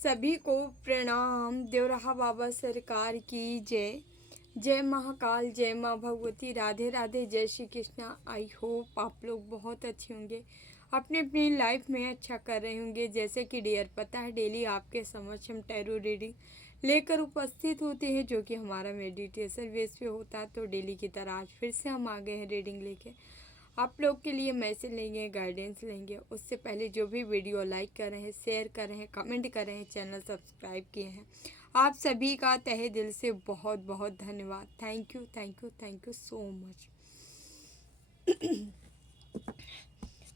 सभी को प्रणाम। देवराहा बाबा सरकार की जय। जय महाकाल, जय माँ भगवती, राधे राधे, जय श्री कृष्णा। आई होप आप लोग बहुत अच्छे होंगे, अपनी अपनी लाइफ में अच्छा कर रहे होंगे। जैसे कि डियर पता है, डेली आपके समक्ष हम टैरो रीडिंग लेकर उपस्थित होते हैं, जो कि हमारा मेडिटेशन बेस पे होता है। तो डेली की तरह आज फिर से हम आ गए हैं रीडिंग लेके। आप लोग के लिए मैसेज लेंगे, गाइडेंस लेंगे। उससे पहले जो भी वीडियो लाइक कर रहे हैं, शेयर कर रहे हैं, कमेंट कर रहे हैं, चैनल सब्सक्राइब किए हैं, आप सभी का तहे दिल से बहुत बहुत धन्यवाद। Thank you, thank you, thank you so much.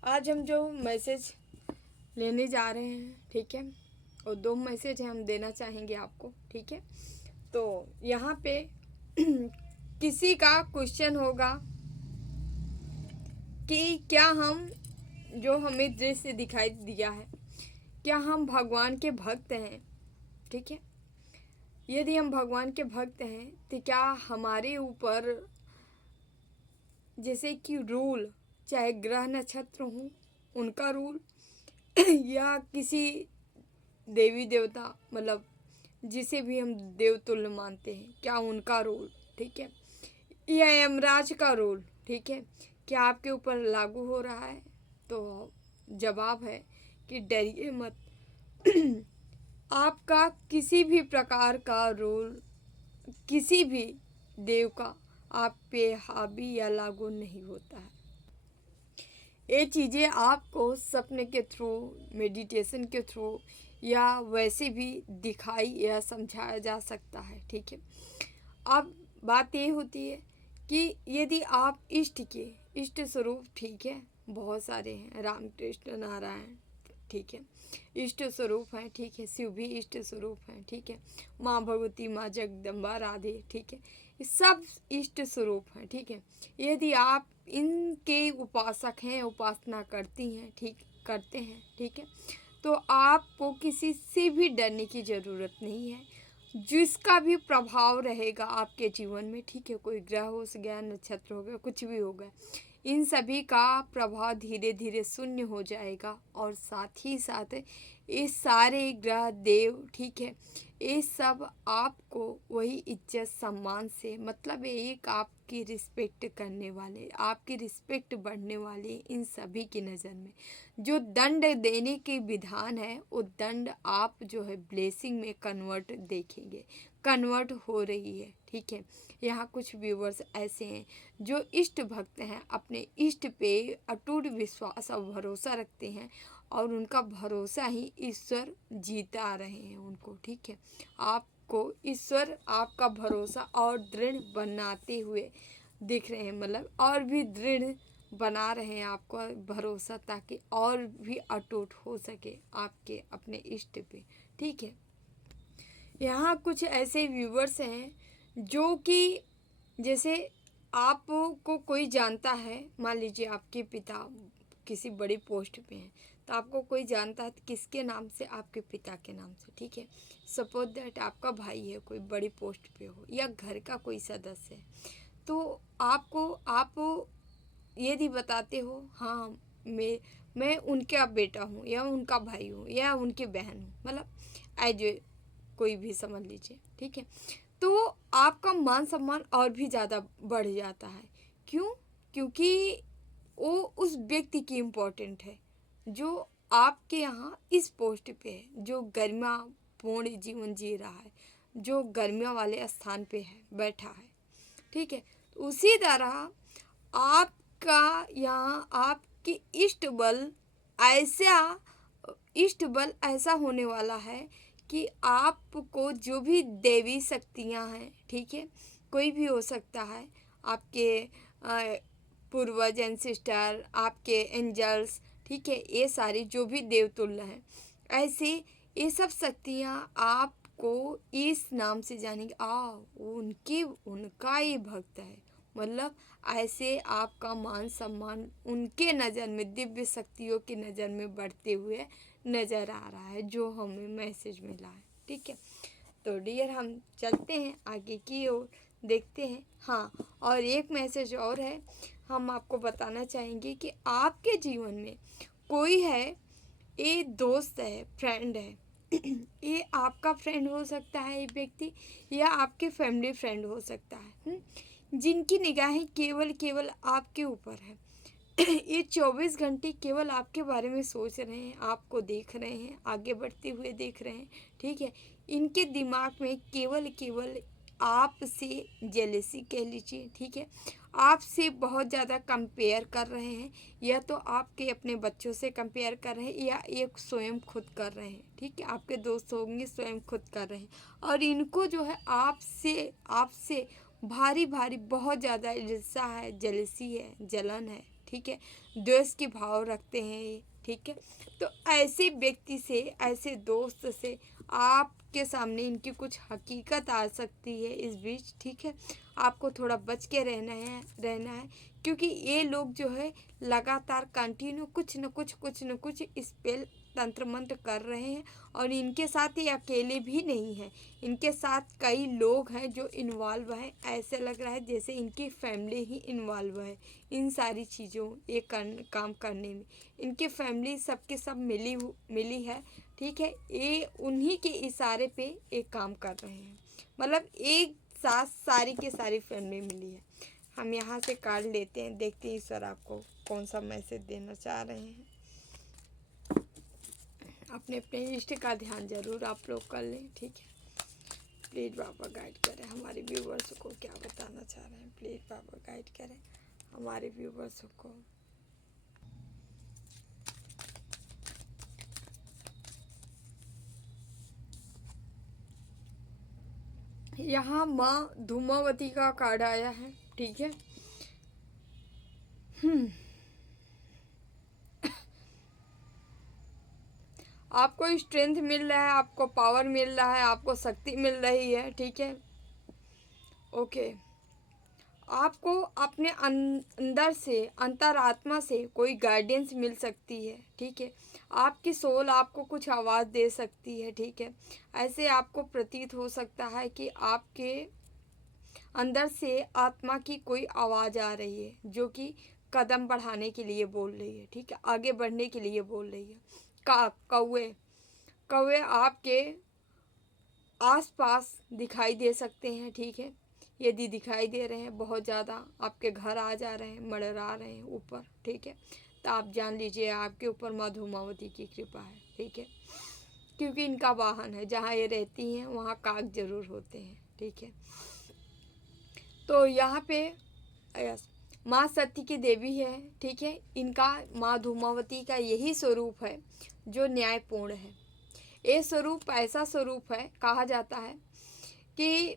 आज हम जो मैसेज लेने जा रहे हैं, ठीक है, और 2 मैसेज हम देना चाहेंगे आपको, ठीक है। तो यहाँ पे किसी का क्वेश्चन होगा कि क्या हम, जो हमें दृश्य दिखाई दिया है, क्या हम भगवान के भक्त हैं, ठीक है। यदि हम भगवान के भक्त हैं तो क्या हमारे ऊपर जैसे कि रूल, चाहे ग्रह नक्षत्र हों उनका रूल या किसी देवी देवता, मतलब जिसे भी हम देवतुल्य मानते हैं, क्या उनका रूल, ठीक है, या यमराज का रूल, ठीक है, क्या आपके ऊपर लागू हो रहा है। तो जवाब है कि डरिए मत। आपका किसी भी प्रकार का रूल, किसी भी देव का आप पे हावी या लागू नहीं होता है। ये चीज़ें आपको सपने के थ्रू, मेडिटेशन के थ्रू या वैसे भी दिखाई या समझाया जा सकता है, ठीक है। अब बात ये होती है कि यदि आप इष्ट स्वरूप, ठीक है, बहुत सारे हैं, राम कृष्ण नारायण, ठीक है, इष्ट स्वरूप हैं, ठीक है, शिव भी इष्ट स्वरूप हैं, ठीक है, माँ भगवती, माँ जगदम्बा, राधे, ठीक है, ये सब इष्ट स्वरूप हैं, ठीक है। यदि आप इनके उपासक हैं, उपासना करती हैं, ठीक करते हैं, ठीक है, तो आपको किसी से भी डरने की ज़रूरत नहीं है। जिसका भी प्रभाव रहेगा आपके जीवन में, ठीक है, कोई ग्रह हो गया, नक्षत्र हो गया, कुछ भी हो गया, इन सभी का प्रभाव धीरे धीरे शून्य हो जाएगा। और साथ ही साथ ये सारे ग्रह देव, ठीक है, ये सब आपको वही इज्जत सम्मान से, मतलब एक आपकी रिस्पेक्ट करने वाले, आपकी रिस्पेक्ट बढ़ने वाले, इन सभी की नज़र में जो दंड देने के विधान है, वो दंड आप जो है ब्लेसिंग में कन्वर्ट देखेंगे, कन्वर्ट हो रही है, ठीक है। यहाँ कुछ व्यूवर्स ऐसे हैं जो इष्ट भक्त हैं, अपने इष्ट पे अटूट विश्वास और भरोसा रखते हैं, और उनका भरोसा ही ईश्वर जीता रहे हैं उनको, ठीक है। आपको ईश्वर आपका भरोसा और दृढ़ बनाते हुए दिख रहे हैं, मतलब और भी दृढ़ बना रहे हैं आपको भरोसा, ताकि और भी अटूट हो सके आपके अपने इष्ट पे, ठीक है। यहाँ कुछ ऐसे व्यूवर्स हैं जो कि जैसे आपको कोई जानता है, मान लीजिए आपके पिता किसी बड़ी पोस्ट पे हैं, तो आपको कोई जानता है तो किसके नाम से, आपके पिता के नाम से, ठीक है। सपोज दैट आपका भाई है, कोई बड़ी पोस्ट पे हो, या घर का कोई सदस्य है, तो आप यदि बताते हो, हाँ मैं उनका बेटा हूँ, या उनका भाई हूँ, या उनकी बहन हूँ, मतलब एज कोई भी समझ लीजिए, ठीक है, तो आपका मान सम्मान और भी ज़्यादा बढ़ जाता है। क्यों? क्योंकि वो उस व्यक्ति की इम्पोर्टेंट है जो आपके यहाँ इस पोस्ट पे है, जो गरिमापूर्ण जीवन जी रहा है, जो गरिमा वाले स्थान पे है, बैठा है, ठीक है। तो उसी तरह आपका यहाँ आपके इष्ट बल ऐसा होने वाला है कि आपको जो भी देवी शक्तियाँ हैं, ठीक है, कोई भी हो सकता है, आपके पूर्वज, एंसेस्टर, आपके एंजल्स, ठीक है, ये सारी जो भी देवतुल्य हैं, ऐसे ये सब शक्तियाँ आपको इस नाम से जानेंगे, उनका ये भक्त है, मतलब ऐसे आपका मान सम्मान उनके नज़र में, दिव्य शक्तियों की नज़र में बढ़ते हुए नज़र आ रहा है, जो हमें मैसेज मिला है, ठीक है। तो डियर हम चलते हैं आगे की ओर, देखते हैं। हाँ, और एक मैसेज और है, हम आपको बताना चाहेंगे कि आपके जीवन में कोई है, एक दोस्त है, फ्रेंड है ये आपका फ्रेंड हो सकता है, ये व्यक्ति, या आपके फैमिली फ्रेंड हो सकता है, जिनकी निगाहें केवल केवल आपके ऊपर है। ये 24 घंटे केवल आपके बारे में सोच रहे हैं, आपको देख रहे हैं, आगे बढ़ते हुए देख रहे हैं, ठीक है। इनके दिमाग में केवल केवल आपसे जेलसी कह लीजिए, ठीक है, आपसे बहुत ज़्यादा कंपेयर कर रहे हैं, या तो आपके अपने बच्चों से कंपेयर कर रहे हैं, या एक स्वयं खुद कर रहे हैं, ठीक है। आपके दोस्त होंगे, स्वयं खुद कर रहे हैं, और इनको जो है आपसे आपसे भारी भारी बहुत ज़्यादा ईर्ष्या है, जेलसी है, जलन है, ठीक है, द्वेष के भाव रखते हैं ये, ठीक है। तो ऐसे व्यक्ति से, ऐसे दोस्त से आपके सामने इनकी कुछ हकीकत आ सकती है इस बीच, ठीक है। आपको थोड़ा बच के रहना है, क्योंकि ये लोग जो है लगातार कंटिन्यू कुछ न कुछ स्पेल तंत्र मंत्र कर रहे हैं, और इनके साथ ये अकेले भी नहीं हैं, इनके साथ कई लोग हैं जो इन्वॉल्व हैं। ऐसे लग रहा है जैसे इनकी फैमिली ही इन्वॉल्व है इन सारी चीज़ों ये काम करने में। इनकी फैमिली सबके सब मिली है, ठीक है। ये उन्हीं के इशारे पे एक काम कर रहे हैं, मतलब एक साथ सारी की सारी फैमिली मिली है। हम यहाँ से कार्ड लेते हैं, देखते हैं ईश्वर आपको कौन सा मैसेज देना चाह रहे हैं। अपने अपने इष्ट का ध्यान जरूर आप लोग कर लें, ठीक है। प्लीज़ बाबा गाइड करें हमारे व्यूवर्स को, क्या बताना चाह रहे हैं। प्लीज़ बाबा गाइड करें हमारे व्यूवर्स को। यहाँ माँ धूमावती का कार्ड आया है, ठीक है। आपको स्ट्रेंथ मिल रहा है, आपको पावर मिल रहा है, आपको शक्ति मिल रही है, ठीक है। ओके, आपको अपने अंदर से, अंतरात्मा से कोई गाइडेंस मिल सकती है, ठीक है। आपकी सोल आपको कुछ आवाज़ दे सकती है, ठीक है। ऐसे आपको प्रतीत हो सकता है कि आपके अंदर से आत्मा की कोई आवाज़ आ रही है, जो कि कदम बढ़ाने के लिए बोल रही है, ठीक है, आगे बढ़ने के लिए बोल रही है। कौवे आपके आसपास दिखाई दे सकते हैं, ठीक है। यदि दिखाई दे रहे हैं, बहुत ज़्यादा आपके घर आ जा रहे हैं, मंडरा रहे हैं ऊपर, ठीक है, तो आप जान लीजिए आपके ऊपर माँ धूमावती की कृपा है, ठीक है। क्योंकि इनका वाहन है, जहाँ ये रहती हैं वहाँ काग जरूर होते हैं, ठीक है। तो यहाँ पे माँ सती की देवी है, ठीक है। इनका माँ धूमावती का यही स्वरूप है जो न्यायपूर्ण है। ये स्वरूप ऐसा स्वरूप है, कहा जाता है कि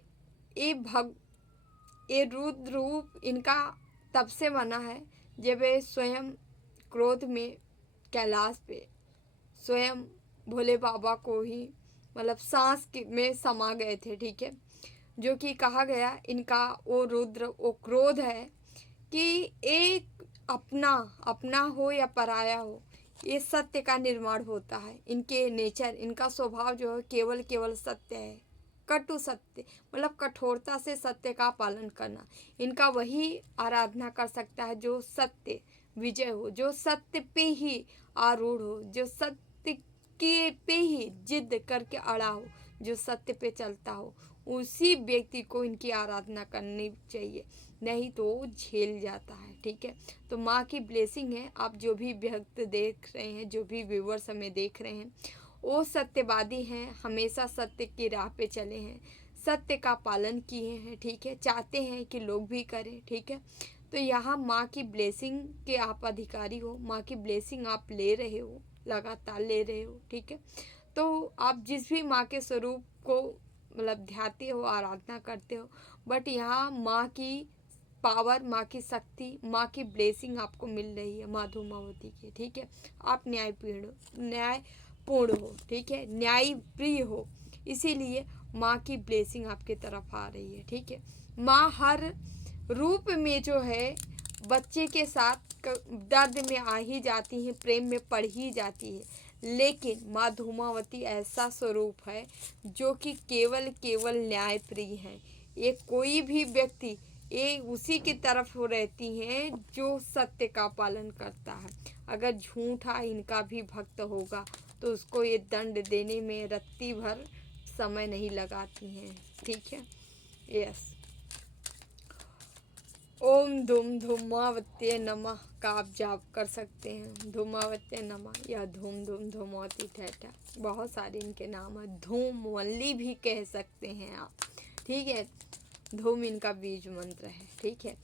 ये रुद्र रूप इनका तब से बना है जब ये स्वयं क्रोध में कैलाश पे स्वयं भोले बाबा को ही मतलब सांस में समा गए थे, ठीक है। जो कि कहा गया इनका वो रुद्र, वो क्रोध है कि एक अपना हो या पराया हो, ये सत्य का निर्माण होता है। इनके नेचर, इनका स्वभाव जो है केवल केवल सत्य है, कटु सत्य, मतलब कठोरता से सत्य का पालन करना। इनका वही आराधना कर सकता है जो सत्य विजय हो, जो सत्य पे ही आरूढ़ हो, जो सत्य के पे ही जिद करके अड़ा हो, जो सत्य पे चलता हो, उसी व्यक्ति को इनकी आराधना करनी चाहिए, नहीं तो वो झेल जाता है, ठीक है। तो माँ की ब्लेसिंग है। आप जो भी भक्त देख रहे हैं, जो भी व्यूवर्स हमें देख रहे हैं, वो सत्यवादी हैं, हमेशा सत्य की राह पे चले हैं, सत्य का पालन किए हैं, ठीक है, चाहते हैं कि लोग भी करें, ठीक है। तो यहाँ माँ की ब्लेसिंग के आप अधिकारी हो, माँ की ब्लेसिंग आप ले रहे हो, लगातार ले रहे हो, ठीक है। तो आप जिस भी माँ के स्वरूप को मतलब ध्याते हो, आराधना करते हो, बट यहाँ माँ की पावर, माँ की शक्ति, माँ की ब्लेसिंग आपको मिल रही है, माँ धूमावती की, ठीक है। आप न्यायपूर्ण हो, ठीक है, न्याय प्रिय हो, इसीलिए माँ की ब्लेसिंग आपके तरफ आ रही है, ठीक है। माँ हर रूप में जो है बच्चे के साथ दर्द में आ ही जाती हैं, प्रेम में पड़ ही जाती है, लेकिन माँ धूमावती ऐसा स्वरूप है जो कि केवल केवल न्याय प्रिय है। ये कोई भी व्यक्ति, ये उसी की तरफ रहती हैं जो सत्य का पालन करता है। अगर झूठा इनका भी भक्त होगा तो उसको ये दंड देने में रत्ती भर समय नहीं लगाती हैं, ठीक है। यस, ओम धूम धूमावत्य नमः का आप जाप कर सकते हैं। धूमावत्य नमः या धूम धूम धूमावती ठहठा, बहुत सारे इनके नाम है। धूम वल्ली भी कह सकते हैं आप, ठीक है। धूम इनका बीज मंत्र है, ठीक है।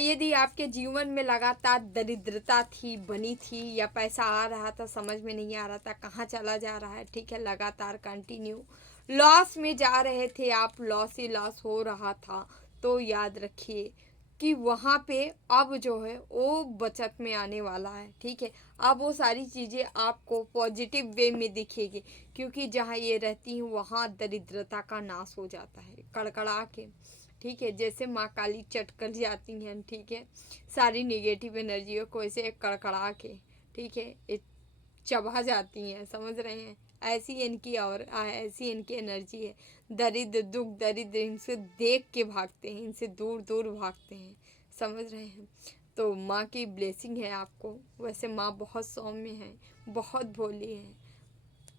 यदि आपके जीवन में लगातार दरिद्रता थी, बनी थी, या पैसा आ रहा था समझ में नहीं आ रहा था कहाँ चला जा रहा है, ठीक है, लगातार कंटिन्यू लॉस में जा रहे थे आप, लॉस ही लॉस हो रहा था, तो याद रखिए कि वहाँ पे अब जो है वो बचत में आने वाला है, ठीक है। अब वो सारी चीज़ें आपको पॉजिटिव वे में दिखेगी, क्योंकि जहाँ ये रहती हैं वहाँ दरिद्रता का नाश हो जाता है कड़कड़ा के, ठीक है। जैसे माँ काली चट कर जाती हैं, ठीक है, सारी नेगेटिव एनर्जियों को ऐसे कड़कड़ा के, ठीक है, चबा जाती हैं, समझ रहे हैं। ऐसी इनकी और ऐसी इनकी एनर्जी है। दरिद्र दुख दरिद्र इनसे देख के भागते हैं, इनसे दूर दूर भागते हैं, समझ रहे हैं। तो माँ की ब्लेसिंग है आपको। वैसे माँ बहुत सौम्य है, बहुत भोली है,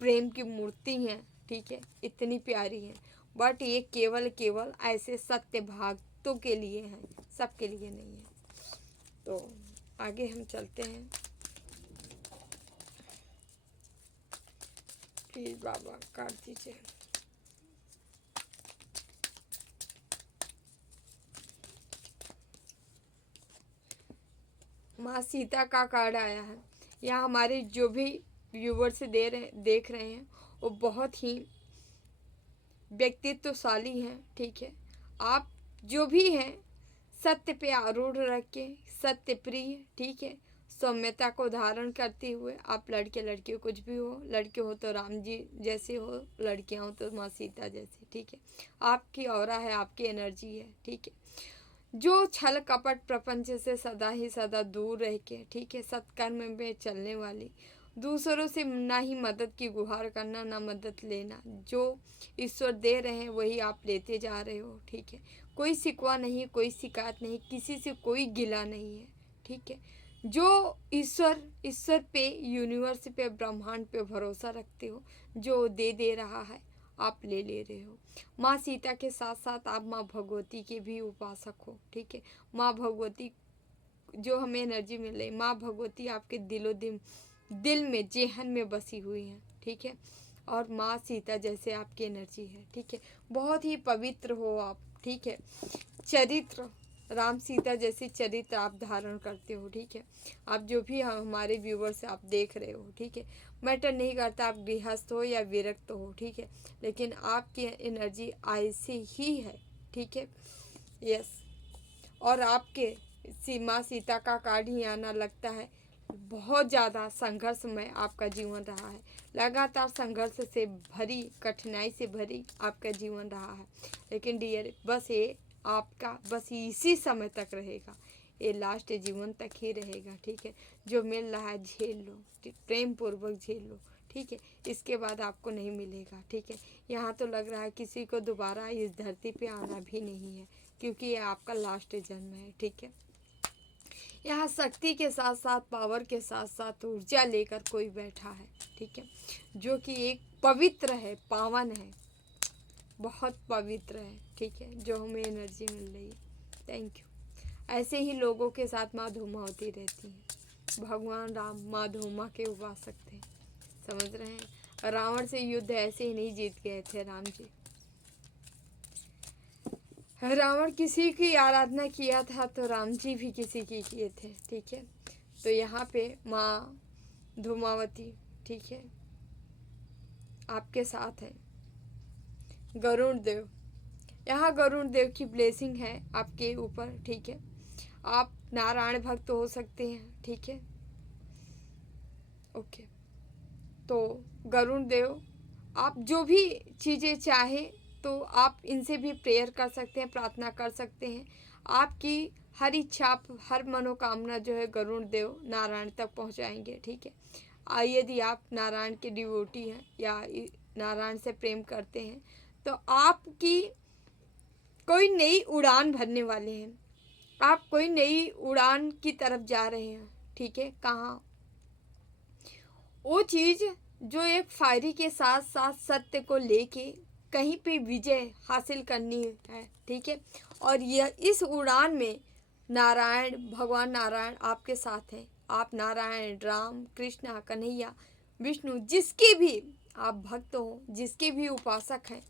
प्रेम की मूर्ति है, ठीक है, इतनी प्यारी है। बट ये केवल केवल ऐसे सत्य भक्तों के लिए है, सबके लिए नहीं है। तो आगे हम चलते हैं। प्लीज बाबा काट दीजिए। माँ सीता का कार्ड आया है। यहाँ हमारे जो भी व्यूवर्स देख रहे हैं वो बहुत ही व्यक्तित्वशाली हैं, ठीक है। आप जो भी हैं सत्य पे आरूढ़ रख के, सत्य प्रिय, ठीक है, सौम्यता को धारण करते हुए आप लड़के लड़की कुछ भी हो, लड़के हो तो राम जी जैसे हो, लड़कियां हो तो माँ सीता जैसे, ठीक है। आपकी ऑरा है, आपकी एनर्जी है, ठीक है। जो छल कपट प्रपंच से सदा ही सदा दूर रह के, ठीक है, सत्कर्म में चलने वाली, दूसरों से ना ही मदद की गुहार करना ना मदद लेना, जो ईश्वर दे रहे हैं वही आप लेते जा रहे हो, ठीक है। कोई शिकवा नहीं, कोई शिकायत नहीं, किसी से कोई गिला नहीं है, ठीक है। जो ईश्वर पे, यूनिवर्स पे, ब्रह्मांड पे भरोसा रखते हो, जो दे रहा है आप ले रहे हो। माँ सीता के साथ साथ आप माँ भगवती के भी उपासक हो, ठीक है। माँ भगवती जो हमें एनर्जी मिल रही, माँ भगवती आपके दिल में, जेहन में बसी हुई हैं, ठीक है। और माँ सीता जैसे आपकी एनर्जी है, ठीक है। बहुत ही पवित्र हो आप, ठीक है। चरित्र राम सीता जैसी चरित्र आप धारण करते हो, ठीक है। आप जो भी हमारे व्यूवर्स आप देख रहे हो, ठीक है, मैटर नहीं करता आप गृहस्थ हो या विरक्त हो, ठीक है, लेकिन आपकी एनर्जी ऐसी ही है, ठीक है। यस, और आपके माँ सीता का कार्ड ही आना लगता है। बहुत ज़्यादा संघर्षमय आपका जीवन रहा है, लगातार संघर्ष से भरी, कठिनाई से भरी आपका जीवन रहा है। लेकिन डियर, बस ये आपका बस इसी समय तक रहेगा, ये लास्ट जीवन तक ही रहेगा, ठीक है। जो मिल रहा है झेल लो, प्रेम पूर्वक झेल लो, ठीक है। इसके बाद आपको नहीं मिलेगा, ठीक है। यहाँ तो लग रहा है किसी को दोबारा इस धरती पे आना भी नहीं है, क्योंकि ये आपका लास्ट जन्म है, ठीक है। यहाँ शक्ति के साथ साथ, पावर के साथ साथ ऊर्जा लेकर कोई बैठा है, ठीक है, जो कि एक पवित्र है, पावन है, बहुत पवित्र है, ठीक है, जो हमें एनर्जी मिल रही है। Thank you. ऐसे ही लोगों के साथ माँ धूमा होती रहती है। भगवान राम माँ धूमा के उपासक थे, समझ रहे हैं। रावण से युद्ध ऐसे ही नहीं जीत गए थे राम जी। रावण किसी की आराधना किया था तो राम जी भी किसी की किए थे, ठीक है। तो यहाँ पे माँ धूमावती, ठीक है, आपके साथ है। गरुण देव, यहाँ गरुण देव की ब्लेसिंग है आपके ऊपर, ठीक है। आप नारायण भक्त हो सकते हैं, ठीक है, ओके। तो गरुण देव, आप जो भी चीज़ें चाहे तो आप इनसे भी प्रेयर कर सकते हैं, प्रार्थना कर सकते हैं। आपकी हर इच्छा, हर मनोकामना जो है गरुण देव नारायण तक पहुंचाएंगे, ठीक है। यदि आप नारायण के डिवोटी हैं या नारायण से प्रेम करते हैं तो आपकी कोई नई उड़ान भरने वाले हैं, आप कोई नई उड़ान की तरफ जा रहे हैं, ठीक है। कहाँ वो चीज़ जो एक फायरी के साथ साथ सत्य को लेके कहीं पे विजय हासिल करनी है, ठीक है। और यह इस उड़ान में नारायण, भगवान नारायण आपके साथ हैं। आप नारायण, राम, कृष्ण, कन्हैया, विष्णु, जिसके भी आप भक्त हो, जिसके भी उपासक हैं,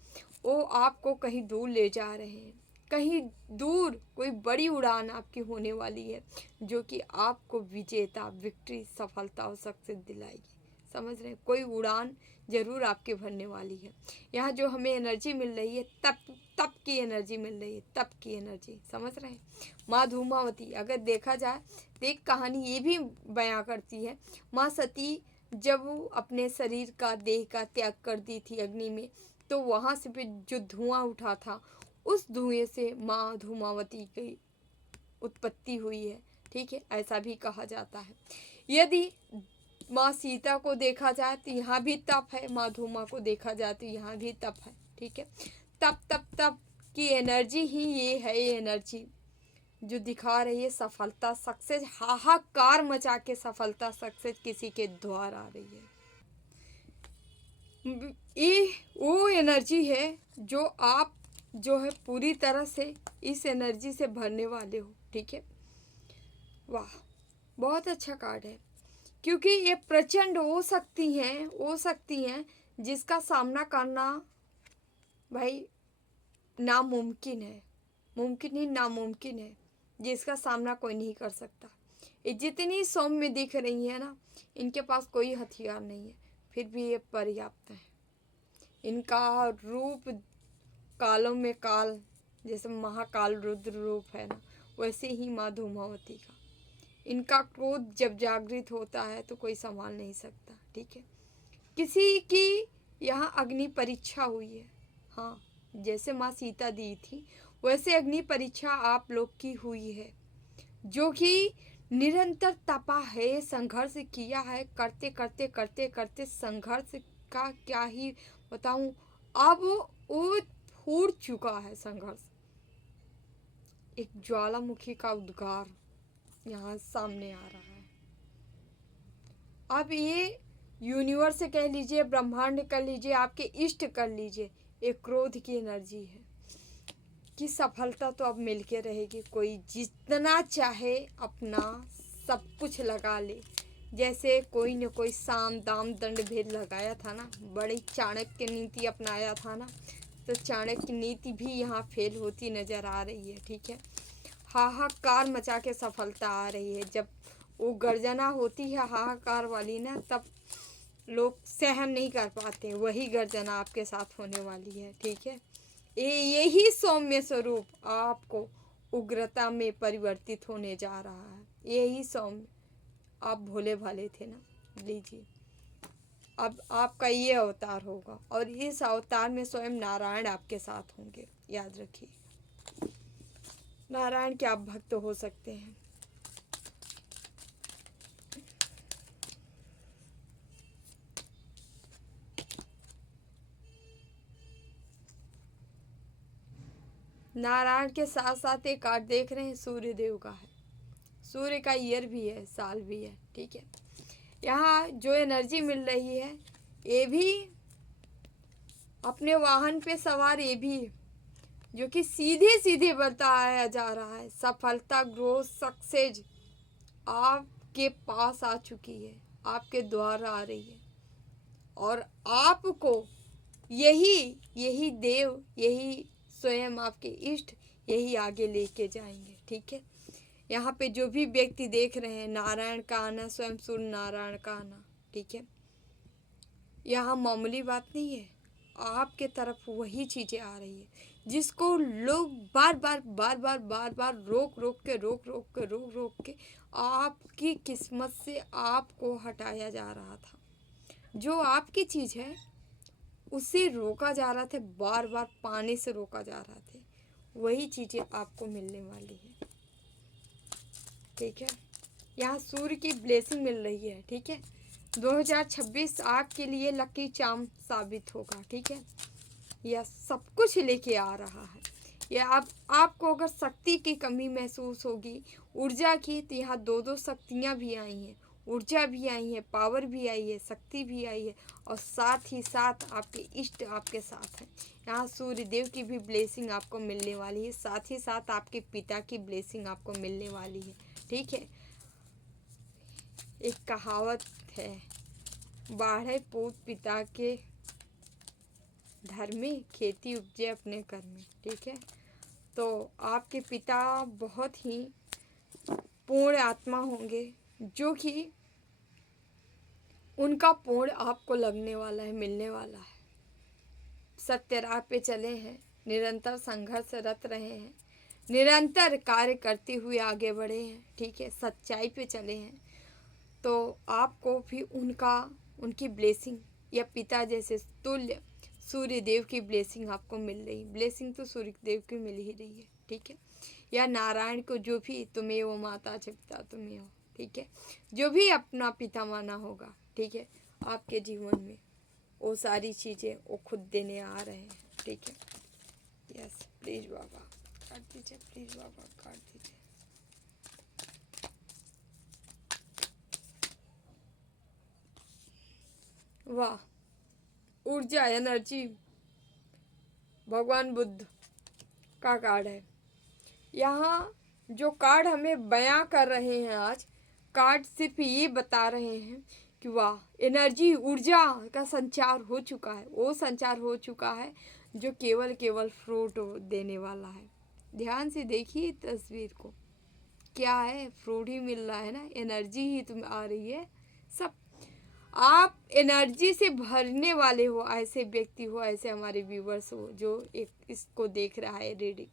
वो आपको कहीं दूर ले जा रहे हैं। कहीं दूर कोई बड़ी उड़ान आपकी होने वाली है, जो कि आपको विजेता, विक्ट्री, सफलता और सक्सेस दिलाएगी। समझ रहे हैं? कोई उड़ान जरूर आपके भरने वाली है। यहाँ जो हमें एनर्जी मिल रही है, तप की एनर्जी मिल रही है, तप की एनर्जी। समझ रहे हैं? माँ धूमावती, अगर देखा जाए तो एक कहानी ये भी बयां करती है, माँ सती जब वो अपने शरीर का, देह का त्याग कर दी थी अग्नि में, तो वहाँ से फिर जो धुआं उठा था, उस धुएं से माँ धूमावती की उत्पत्ति हुई है, ठीक है। ऐसा भी कहा जाता है। यदि माँ सीता को देखा जाए तो यहाँ भी तप है, माँ धूमा को देखा जाए तो यहाँ भी तप है, ठीक है। तप तप तप की एनर्जी ही ये है, ये एनर्जी जो दिखा रही है सफलता, सक्सेस, हाहाकार मचा के सफलता, सक्सेस किसी के द्वार आ रही है। ये वो एनर्जी है जो आप जो है पूरी तरह से इस एनर्जी से भरने वाले हो, ठीक है। वाह, बहुत अच्छा कार्ड है, क्योंकि ये प्रचंड हो सकती हैं जिसका सामना करना भाई नामुमकिन है, मुमकिन ही नामुमकिन है, जिसका सामना कोई नहीं कर सकता। ये जितनी सौम्य दिख रही है ना, इनके पास कोई हथियार नहीं है, फिर भी ये पर्याप्त है। इनका रूप कालों में काल, जैसे महाकाल रुद्र रूप है ना, वैसे ही माँ धूमावती का। इनका क्रोध जब जागृत होता है तो कोई संभाल नहीं सकता, ठीक है। किसी की यहाँ अग्नि परीक्षा हुई है, हाँ, जैसे माँ सीता दी थी वैसे अग्नि परीक्षा आप लोग की हुई है, जो कि निरंतर तपा है, संघर्ष किया है, करते करते करते करते संघर्ष का क्या ही बताऊं। अब वो फूट चुका है संघर्ष, एक ज्वालामुखी का उद्गार यहाँ सामने आ रहा है। अब ये यूनिवर्स कह लीजिए, ब्रह्मांड कर लीजिए, आपके इष्ट कर लीजिए, एक क्रोध की एनर्जी है कि सफलता तो अब मिलके रहेगी। कोई जितना चाहे अपना सब कुछ लगा ले, जैसे कोई न कोई साम दाम दंड भेद लगाया था ना, बड़ी चाणक्य नीति अपनाया था ना, तो चाणक्य नीति भी यहाँ फेल होती नजर आ रही है, ठीक है। हाहाकार मचा के सफलता आ रही है। जब वो गर्जना होती है हाहाकार वाली ना, तब लोग सहन नहीं कर पाते, वही गर्जना आपके साथ होने वाली है, ठीक है। यही सौम्य स्वरूप आपको उग्रता में परिवर्तित होने जा रहा है। यही सौम्य, आप भोले भाले थे ना, लीजिए अब आपका ये अवतार होगा, और इस अवतार में स्वयं नारायण आपके साथ होंगे, याद रखिए। नारायण के आप भक्त हो सकते हैं। नारायण के साथ साथ एक कार्ड देख रहे हैं, सूर्य देव का है। सूर्य का ईयर भी है, साल भी है, ठीक है। यहाँ जो एनर्जी मिल रही है, ये भी अपने वाहन पे सवार, ये भी जो कि सीधे सीधे बताया जा रहा है, सफलता, ग्रोथ, सक्सेस आपके पास आ चुकी है, आपके द्वार आ रही है, और आपको यही देव, यही स्वयं आपके इष्ट यही आगे लेके जाएंगे, ठीक है। यहाँ पे जो भी व्यक्ति देख रहे हैं, नारायण का आना, स्वयं सूर्य नारायण का आना, ठीक है। यहाँ मामूली बात नहीं है, आपके तरफ वही चीज़ें आ रही है जिसको लोग बार बार रोक के आपकी किस्मत से आपको हटाया जा रहा था। जो आपकी चीज़ है उसे रोका जा रहा था, बार बार पाने से रोका जा रहा था, वही चीज़ें आपको मिलने वाली है, ठीक है। यहाँ सूर्य की ब्लेसिंग मिल रही है, ठीक है। 2026 आपके लिए लकी चार्म साबित होगा, ठीक है। यह सब कुछ लेके आ रहा है। यह आपको अगर शक्ति की कमी महसूस होगी, ऊर्जा की, तो यहाँ दो शक्तियाँ भी आई हैं, ऊर्जा भी आई है, पावर भी आई है, शक्ति भी आई है, और साथ ही साथ आपके इष्ट आपके साथ हैं। यहाँ सूर्य देव की भी ब्लेसिंग आपको मिलने वाली है, साथ ही साथ आपके पिता की ब्लेसिंग आपको मिलने वाली है। ठीक है, एक कहावत है, बाढ़े पूत पिता के धर्म में, खेती उपजे अपने कर में। ठीक है, तो आपके पिता बहुत ही पूर्ण आत्मा होंगे, जो कि उनका पूर्ण आपको लगने वाला है, मिलने वाला है। सत्य राह पे चले हैं, निरंतर संघर्षरत रहे हैं, निरंतर कार्य करते हुए आगे बढ़े हैं। ठीक है, सच्चाई पे चले हैं, तो आपको भी उनकी ब्लेसिंग या पिता जैसे तुल्य सूर्य देव की ब्लेसिंग आपको मिल रही। ब्लेसिंग तो सूर्य देव की मिल ही रही है। ठीक है, या नारायण को, जो भी तुम्हें वो माता च पिता तुम्हें हो। ठीक है, जो भी अपना पिता माना होगा, ठीक है, आपके जीवन में वो सारी चीज़ें वो खुद देने आ रहे हैं। ठीक है, यस, प्लीज़ बाबा काट दीजिए, प्लीज़ बाबा काट दीजिए। वाह, ऊर्जा, एनर्जी भगवान बुद्ध का कार्ड है। यहाँ जो कार्ड हमें बयां कर रहे हैं आज, कार्ड सिर्फ ये बता रहे हैं कि वाह, एनर्जी, ऊर्जा का संचार हो चुका है, वो संचार हो चुका है जो केवल फ्रूट देने वाला है। ध्यान से देखिए तस्वीर को, क्या है, फ्रूट ही मिल रहा है ना, एनर्जी ही तुम आ रही है। सब आप एनर्जी से भरने वाले हो, ऐसे व्यक्ति हो, ऐसे हमारे व्यूवर्स हो जो एक इसको देख रहा है रीडिंग।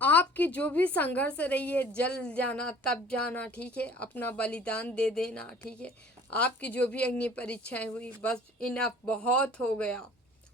आपकी जो भी संघर्ष रही है, जल जाना, तप जाना, ठीक है, अपना बलिदान दे देना, ठीक है, आपकी जो भी अग्नि परीक्षाएं हुई, बस इनफ, बहुत हो गया,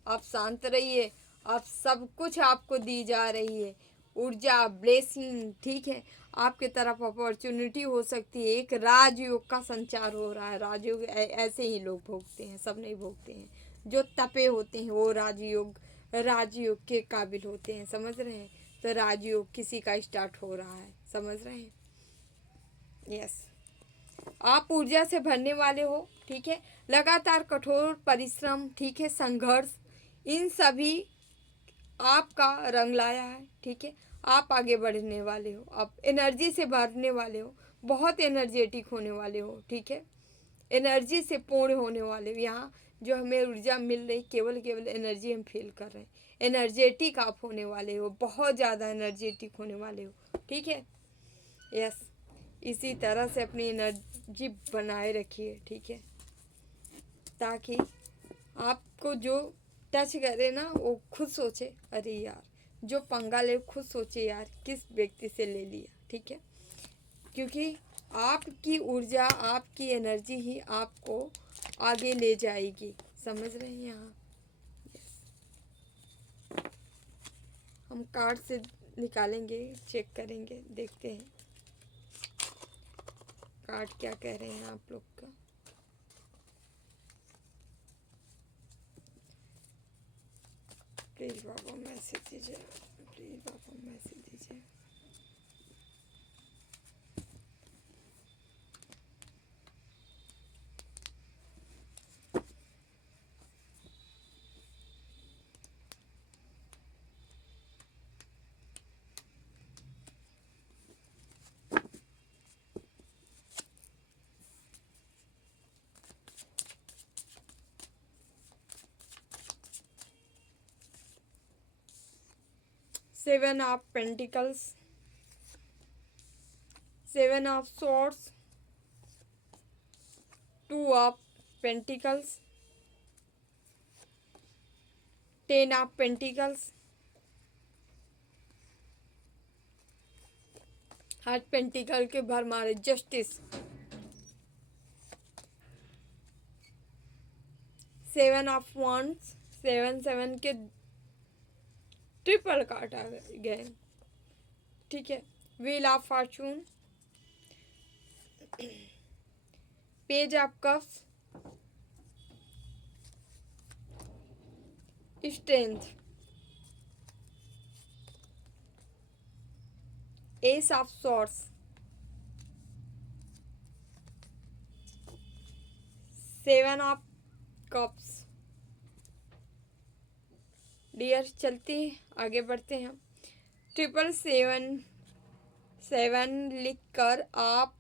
आप शांत रहिए, आप सब कुछ आपको दी जा रही है, ऊर्जा, ब्लेसिंग। ठीक है, आपके तरफ अपॉर्चुनिटी हो सकती है, एक राजयोग का संचार हो रहा है। राजयोग ऐसे ही लोग भोगते हैं, सब नहीं भोगते हैं, जो तपे होते हैं वो राजयोग के काबिल होते हैं, समझ रहे हैं। तो राजयोग किसी का स्टार्ट हो रहा है, समझ रहे हैं। यस, आप ऊर्जा से भरने वाले हो। ठीक है, लगातार कठोर परिश्रम, ठीक है, संघर्ष, इन सभी आपका रंग लाया है। ठीक है, आप आगे बढ़ने वाले हो, आप एनर्जी से भरने वाले हो, बहुत एनर्जेटिक होने वाले हो। ठीक है, एनर्जी से पूर्ण होने वाले हो। यहाँ जो हमें ऊर्जा मिल रही, केवल एनर्जी हम फील कर रहे हैं, एनर्जेटिक आप होने वाले हो, बहुत ज़्यादा एनर्जेटिक होने वाले हो। ठीक है, यस, इसी तरह से अपनी एनर्जी बनाए रखिए। ठीक है, ताकि आपको जो टच करे ना, वो खुद सोचे, अरे यार, जो पंगा ले खुद सोचे, यार किस व्यक्ति से ले लिया। ठीक है, क्योंकि आपकी ऊर्जा, आपकी एनर्जी ही आपको आगे ले जाएगी, समझ रहे हैं। यहाँ हम कार्ड से निकालेंगे, चेक करेंगे, देखते हैं कार्ड क्या कह रहे हैं आप लोग का। प्लीज़ बाबा मैसेज दीजिए, प्लीज़ बाबा मैसेज दीजिए। Seven of Pentacles, Seven of Swords, Two of Pentacles, Ten of Pentacles, heart pentacle के भर मारे, justice, seven of wands, seven के ट्रिपल कार्ड आ गए। ठीक है, wheel of fortune, page of cups, strength, ace of swords, 7 of cups. Dear चलते आगे बढ़ते हैं। 777 लिख कर आप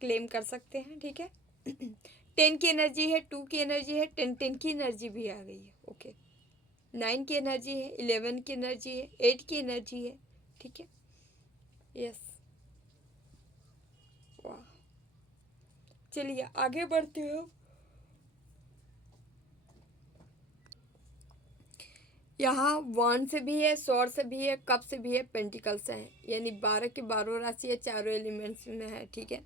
क्लेम कर सकते हैं, ठीक है। 10 की एनर्जी है, 2 की एनर्जी है, 10 की एनर्जी भी आ गई है, ओके। 9 की एनर्जी है, 11 की एनर्जी है, 8 की एनर्जी है, ठीक है। यस, वाह। चलिए आगे बढ़ते हैं। यहाँ वन से भी है, स्वॉर्ड से भी है, कप से भी है, पेंटिकल से है, यानी 12 की 12 राशि है, चारों एलिमेंट्स में है, ठीक है।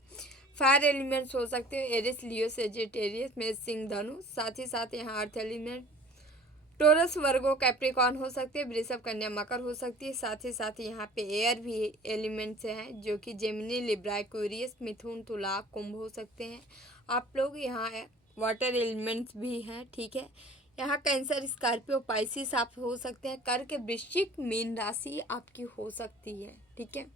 फायर एलिमेंट्स हो सकते हैं, एरिस, लियो, सेजिटेरियस, मेष, सिंह, धनु। साथ ही साथ यहाँ अर्थ एलिमेंट टोरस, वर्गो, कैप्रिकॉर्न हो सकते हैं, वृषभ, कन्या, मकर हो सकती है। साथ ही साथ यहाँ पे एयर भी एलिमेंट से हैं, जो कि जेमिनी, लिब्रा, एक्वेरियस, मिथुन, तुला, कुंभ हो सकते हैं आप लोग। यहाँ वाटर एलिमेंट्स भी हैं, ठीक है। यहाँ कैंसर, स्कॉर्पियो, पाइसिस आप हो सकते हैं। कर्क, वृश्चिक, मीन राशि आपकी हो सकती है, ठीक है।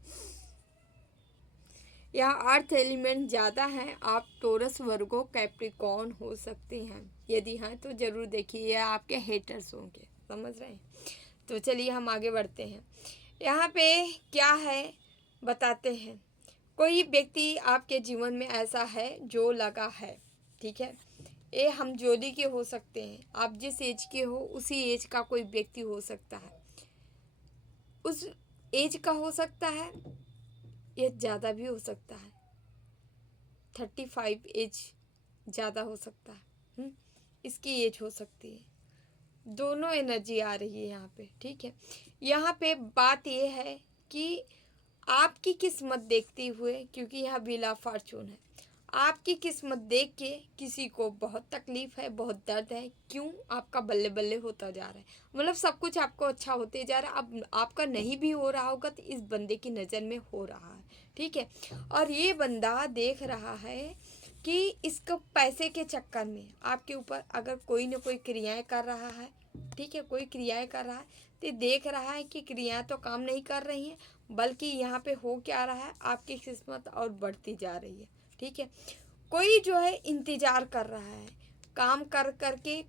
यहाँ अर्थ एलिमेंट ज़्यादा है, आप टोरस, वर्गो, कैप्रिकॉर्न हो सकते हैं। यदि हाँ तो ज़रूर देखिए, यह आपके हेटर्स होंगे, समझ रहे हैं। तो चलिए हम आगे बढ़ते हैं। यहाँ पे क्या है बताते हैं। कोई व्यक्ति आपके जीवन में ऐसा है जो लगा है, ठीक है। ये हम जोड़ी के हो सकते हैं, आप जिस एज के हो उसी एज का कोई व्यक्ति हो सकता है, उस एज का हो सकता है, ये ज़्यादा भी हो सकता है। 35 एज ज़्यादा हो सकता है, इसकी एज हो सकती है। दोनों एनर्जी आ रही है यहाँ पे, ठीक है। यहाँ पे बात ये है कि आपकी किस्मत देखते हुए, क्योंकि यहाँ व्हील ऑफ फॉर्चून है, आपकी किस्मत देख के किसी को बहुत तकलीफ है, बहुत दर्द है। क्यों? आपका बल्ले बल्ले होता जा रहा है, मतलब सब कुछ आपको अच्छा होते जा रहा है। अब आपका नहीं भी हो रहा होगा तो इस बंदे की नज़र में हो रहा है, ठीक है। और ये बंदा देख रहा है कि इसको पैसे के चक्कर में आपके ऊपर अगर कोई ना कोई क्रियाएं कर रहा है, ठीक है, कोई क्रियाएं कर रहा है, तो देख रहा है कि क्रियाएं तो काम नहीं कर रही हैं, बल्कि यहाँ पे हो क्या रहा है, आपकी किस्मत और बढ़ती जा रही है, ठीक है। कोई जो है इंतज़ार कर रहा है, काम कर करके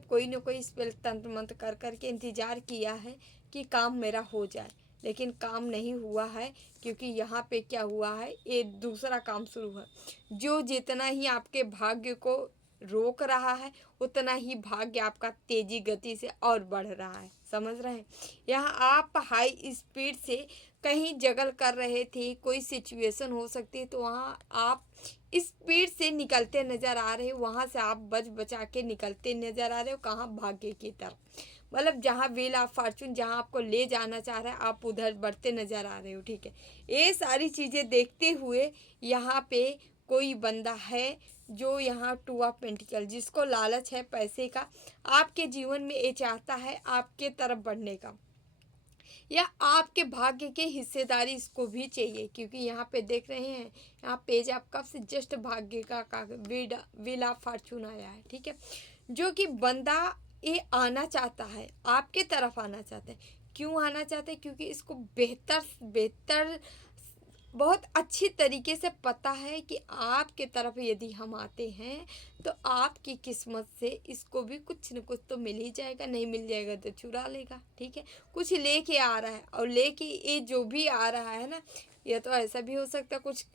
कोई ना कोई स्पेल तंत्र मंत्र कर करके इंतज़ार किया है कि काम मेरा हो जाए, लेकिन काम नहीं हुआ है। क्योंकि यहाँ पे क्या हुआ है, ये दूसरा काम शुरू है, जो जितना ही आपके भाग्य को रोक रहा है उतना ही भाग्य आपका तेजी गति से और बढ़ रहा है, समझ रहे हैं। यहाँ आप हाई स्पीड से कहीं जगल कर रहे थे, कोई सिचुएशन हो सकती है, तो वहाँ आप स्पीड से निकलते नज़र आ रहे हो, वहाँ से आप बच बचा के निकलते नज़र आ रहे हो, कहाँ? भाग्य की तरफ। मतलब जहाँ व्हील ऑफ फॉर्चून जहाँ आपको ले जाना चाह रहा है, आप उधर बढ़ते नज़र आ रहे हो, ठीक है। ये सारी चीज़ें देखते हुए यहाँ पे कोई बंदा है जो यहाँ 2 ऑफ पेंटिकल, जिसको लालच है पैसे का, आपके जीवन में ये चाहता है आपके तरफ बढ़ने का, या आपके भाग्य के हिस्सेदारी इसको भी चाहिए। क्योंकि यहाँ पे देख रहे हैं, यहाँ पेज आप कब से जस्ट भाग्य का व्हील ऑफ फॉर्चून आया है, ठीक है। जो कि बंदा ये आना चाहता है, आपके तरफ आना चाहता है। क्यों आना चाहते हैं? क्योंकि इसको बेहतर बहुत अच्छी तरीके से पता है कि आपके तरफ यदि हम आते हैं तो आपकी किस्मत से इसको भी कुछ न कुछ तो मिल ही जाएगा, नहीं मिल जाएगा तो चुरा लेगा, ठीक है। कुछ लेके आ रहा है, और लेके ये जो भी आ रहा है ना, ये तो ऐसा भी हो सकता है कुछ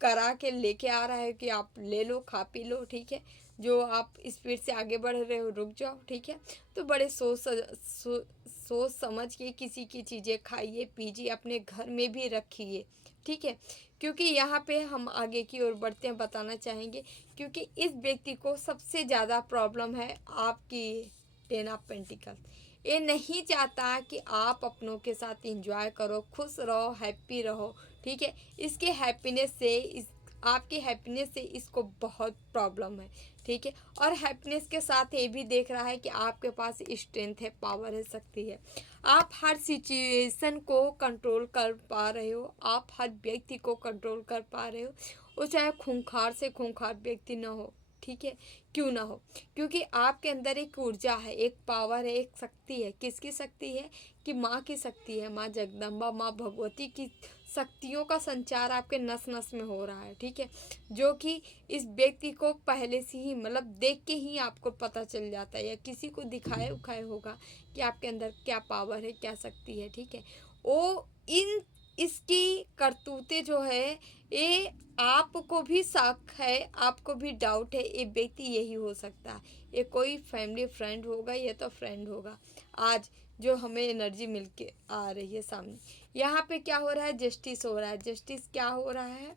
करा के लेके आ रहा है कि आप ले लो, खा पी लो, ठीक है। जो आप स्पीड से आगे बढ़ रहे हो रुक जाओ, ठीक है। तो बड़े सोच समझ के किसी की चीज़ें खाइए पीजिए, अपने घर में भी रखिए, ठीक है। क्योंकि यहाँ पे हम आगे की ओर बढ़ते हैं, बताना चाहेंगे, क्योंकि इस व्यक्ति को सबसे ज़्यादा प्रॉब्लम है आपकी 10 ऑफ पेंटिकल। ये नहीं चाहता कि आप अपनों के साथ एंजॉय करो, खुश रहो, हैप्पी रहो, ठीक है। इसके हैप्पीनेस से आपकी हैप्पीनेस से इसको बहुत प्रॉब्लम है, ठीक है। और हैप्पीनेस के साथ ये भी देख रहा है कि आपके पास स्ट्रेंथ है, पावर है, शक्ति है। आप हर सिचुएशन को कंट्रोल कर पा रहे हो, आप हर व्यक्ति को कंट्रोल कर पा रहे हो, वो चाहे खूंखार से खूंखार व्यक्ति ना हो, ठीक है, क्यों ना हो, क्योंकि आपके अंदर एक ऊर्जा है, एक पावर है, एक शक्ति है। किसकी शक्ति है? कि माँ की शक्ति है, माँ जगदम्बा, माँ भगवती की शक्तियों का संचार आपके नस नस में हो रहा है, ठीक है, जो कि इस व्यक्ति को पहले से ही मतलब देख के ही आपको पता चल जाता है, या किसी को दिखाए उखाए होगा कि आपके अंदर क्या पावर है, क्या शक्ति है, ठीक है। वो इन इसकी करतूतें जो है, ये आपको भी शक है, आपको भी डाउट है, ये व्यक्ति यही हो सकता है, ये कोई फैमिली फ्रेंड होगा, ये तो फ्रेंड होगा। आज जो हमें एनर्जी मिल के आ रही है सामने, यहाँ पे क्या हो रहा है? जस्टिस हो रहा है। जस्टिस क्या हो रहा है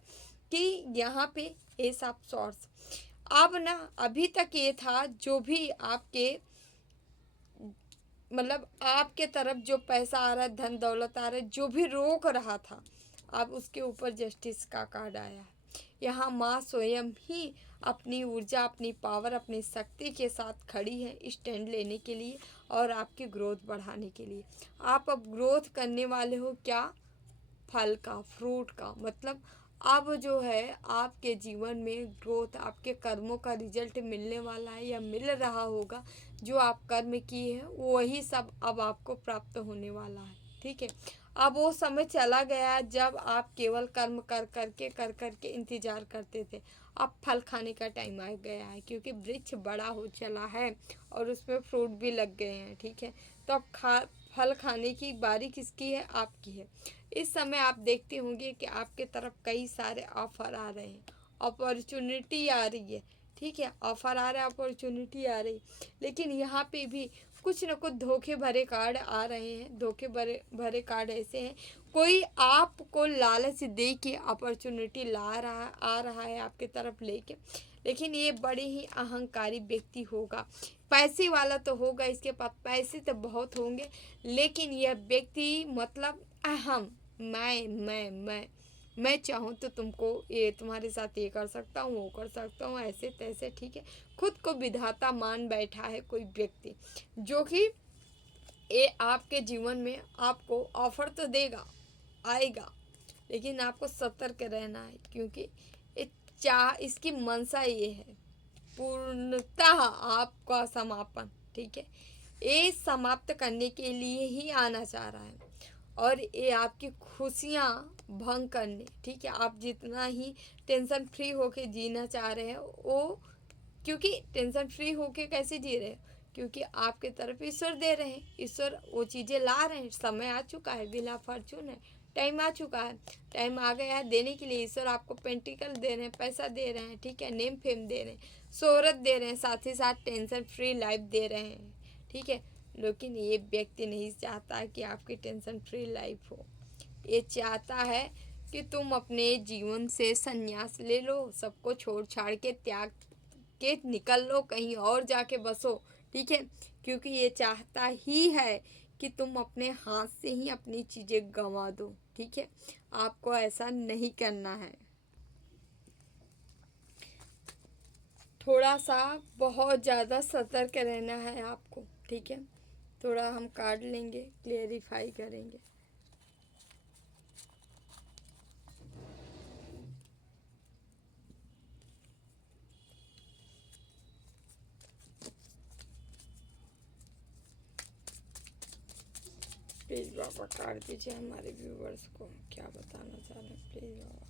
कि यहाँ पे एस ऑफ सॉर्ट्स। अब ना अभी तक ये था, जो भी आपके मतलब आपके तरफ जो पैसा आ रहा है, धन दौलत आ रहा है, जो भी रोक रहा था, अब उसके ऊपर जस्टिस का कार्ड आया है। यहाँ माँ स्वयं ही अपनी ऊर्जा, अपनी पावर, अपनी शक्ति के साथ खड़ी है स्टैंड लेने के लिए और आपकी ग्रोथ बढ़ाने के लिए। आप अब ग्रोथ करने वाले हो क्या? फल का, फ्रूट का। मतलब अब जो है आपके जीवन में ग्रोथ, आपके कर्मों का रिजल्ट मिलने वाला है या मिल रहा होगा। जो आप कर्म किए हैं वही सब अब आपको प्राप्त होने वाला है, ठीक है। अब वो समय चला गया जब आप केवल कर्म कर करके इंतजार करते थे। अब फल खाने का टाइम आ गया है, क्योंकि वृक्ष बड़ा हो चला है और उसमें फ्रूट भी लग गए हैं, ठीक है। तो अब फल खाने की बारी किसकी है? आपकी है। इस समय आप देखते होंगे कि आपके तरफ कई सारे ऑफर आ रहे हैं, अपॉर्चुनिटी आ रही है, ठीक है। ऑफर आ रहा है, अपॉर्चुनिटी आ रही, लेकिन यहाँ पे भी कुछ न कुछ धोखे भरे कार्ड आ रहे हैं। धोखे भरे भरे कार्ड ऐसे हैं, कोई आपको लालच दे के अपॉर्चुनिटी आ रहा है आपके तरफ लेके, लेकिन ये बड़े ही अहंकारी व्यक्ति होगा। पैसे वाला तो होगा, इसके पास पैसे तो बहुत होंगे, लेकिन यह व्यक्ति मतलब अहम, मैं चाहूँ तो तुमको ये तुम्हारे साथ ये कर सकता हूँ, वो कर सकता हूँ, ऐसे तैसे, ठीक है। खुद को विधाता मान बैठा है कोई व्यक्ति, जो कि ये आपके जीवन में आपको ऑफर तो देगा, आएगा, लेकिन आपको सतर्क रहना है, क्योंकि ये इसकी मंशा ये है पूर्णतः आपका समापन, ठीक है। ये समाप्त करने के लिए ही आना चाह रहा है और ये आपकी खुशियाँ भंग करने, ठीक है। आप जितना ही टेंशन फ्री होके जीना चाह रहे हैं वो, क्योंकि टेंशन फ्री होके कैसे जी रहे हैं? क्योंकि आपके तरफ ईश्वर दे रहे हैं, ईश्वर वो चीज़ें ला रहे हैं। समय आ चुका है, व्हील ऑफ फॉर्चून है, टाइम आ चुका है, टाइम आ गया है देने के लिए। ईश्वर आपको पेंटिकल दे रहे हैं, पैसा दे रहे हैं, ठीक है, नेम फेम दे रहे हैं, शोहरत दे रहे हैं, साथ ही साथ टेंशन फ्री लाइफ दे रहे हैं, ठीक है। लेकिन ये व्यक्ति नहीं चाहता कि आपकी टेंशन फ्री लाइफ हो। ये चाहता है कि तुम अपने जीवन से संन्यास ले लो, सबको छोड़ छाड़ के त्याग के निकल लो, कहीं और जाके बसो, ठीक है। क्योंकि ये चाहता ही है कि तुम अपने हाथ से ही अपनी चीज़ें गंवा दो, ठीक है। आपको ऐसा नहीं करना है। थोड़ा सा बहुत ज़्यादा सतर्क रहना है आपको, ठीक है। थोड़ा हम कार्ड लेंगे, क्लेरिफाई करेंगे। प्लीज़ बाबा कार्ड दीजिए हमारे व्यूवर्स को, क्या बताना चाह रहे हैं, please Baba.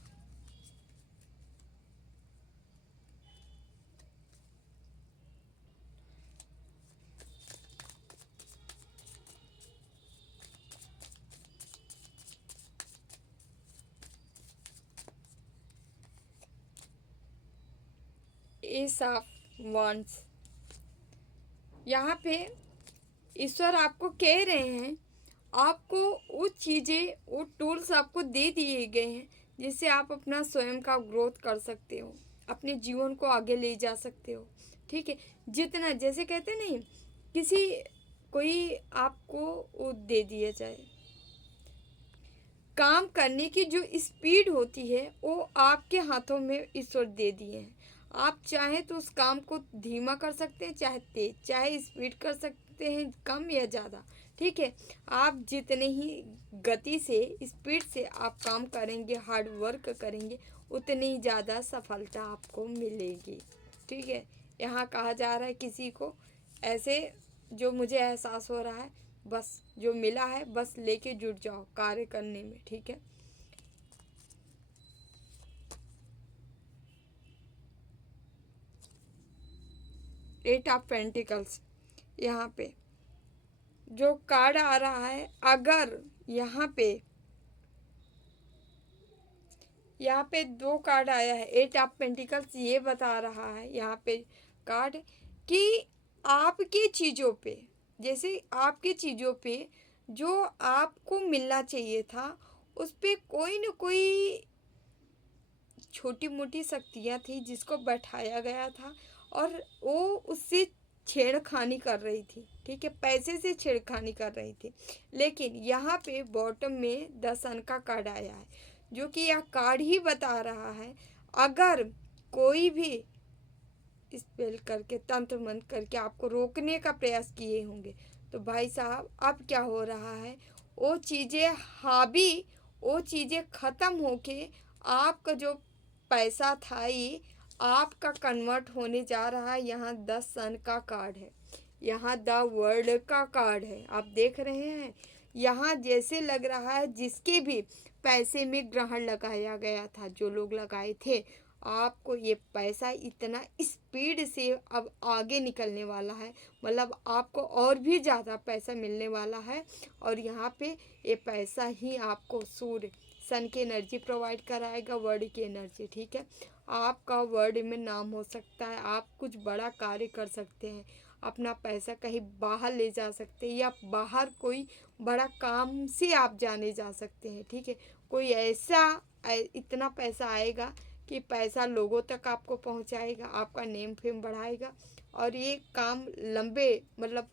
S of wands. यहाँ पे ईश्वर आपको कह रहे हैं, आपको वो चीज़ें, वो टूल्स आपको दे दिए गए हैं जिससे आप अपना स्वयं का ग्रोथ कर सकते हो, अपने जीवन को आगे ले जा सकते हो, ठीक है। जितना, जैसे कहते नहीं, किसी कोई आपको वो दे दिया जाए, काम करने की जो स्पीड होती है वो आपके हाथों में ईश्वर दे दिए हैं। आप चाहे तो उस काम को धीमा कर सकते हैं, चाहे तेज, चाहे स्पीड कर सकते हैं, कम या ज़्यादा, ठीक है। आप जितने ही गति से, स्पीड से आप काम करेंगे, हार्ड वर्क करेंगे, उतनी ज़्यादा सफलता आपको मिलेगी। ठीक है। यहाँ कहा जा रहा है किसी को ऐसे जो मुझे एहसास हो रहा है, बस जो मिला है बस लेके जुट जाओ कार्य करने में, ठीक है। एट ऑफ पेंटिकल्स, यहाँ पे जो कार्ड आ रहा है, अगर यहाँ पे दो कार्ड आया है, एट ऑफ पेंटिकल्स ये बता रहा है यहाँ पे कार्ड कि आपकी चीज़ों पे, जैसे आपकी चीज़ों पे जो आपको मिलना चाहिए था उस पे कोई न कोई छोटी मोटी शक्तियाँ थी जिसको बैठाया गया था और वो उससे छेड़खानी कर रही थी, ठीक है, पैसे से छेड़खानी कर रही थी। लेकिन यहाँ पे बॉटम में द सन का कार्ड आया है, जो कि यह कार्ड ही बता रहा है अगर कोई भी स्पेल करके तंत्र मंत्र करके आपको रोकने का प्रयास किए होंगे तो भाई साहब अब क्या हो रहा है, वो चीज़ें वो चीज़ें ख़त्म होके आपका जो पैसा था ये आपका कन्वर्ट होने जा रहा है। यहाँ 10 सन का कार्ड है, यहाँ द वर्ल्ड का कार्ड है, आप देख रहे हैं। यहाँ जैसे लग रहा है जिसके भी पैसे में ग्रहण लगाया गया था, जो लोग लगाए थे, आपको ये पैसा इतना स्पीड से अब आगे निकलने वाला है, मतलब आपको और भी ज़्यादा पैसा मिलने वाला है। और यहाँ पे ये पैसा ही आपको सूर्य सन की एनर्जी प्रोवाइड कराएगा, वर्ड की एनर्जी, ठीक है। आपका वर्ड में नाम हो सकता है, आप कुछ बड़ा कार्य कर सकते हैं, अपना पैसा कहीं बाहर ले जा सकते हैं या बाहर कोई बड़ा काम से आप जाने जा सकते हैं, ठीक है। कोई ऐसा इतना पैसा आएगा कि पैसा लोगों तक आपको पहुंचाएगा, आपका नेम फेम बढ़ाएगा और ये काम लंबे मतलब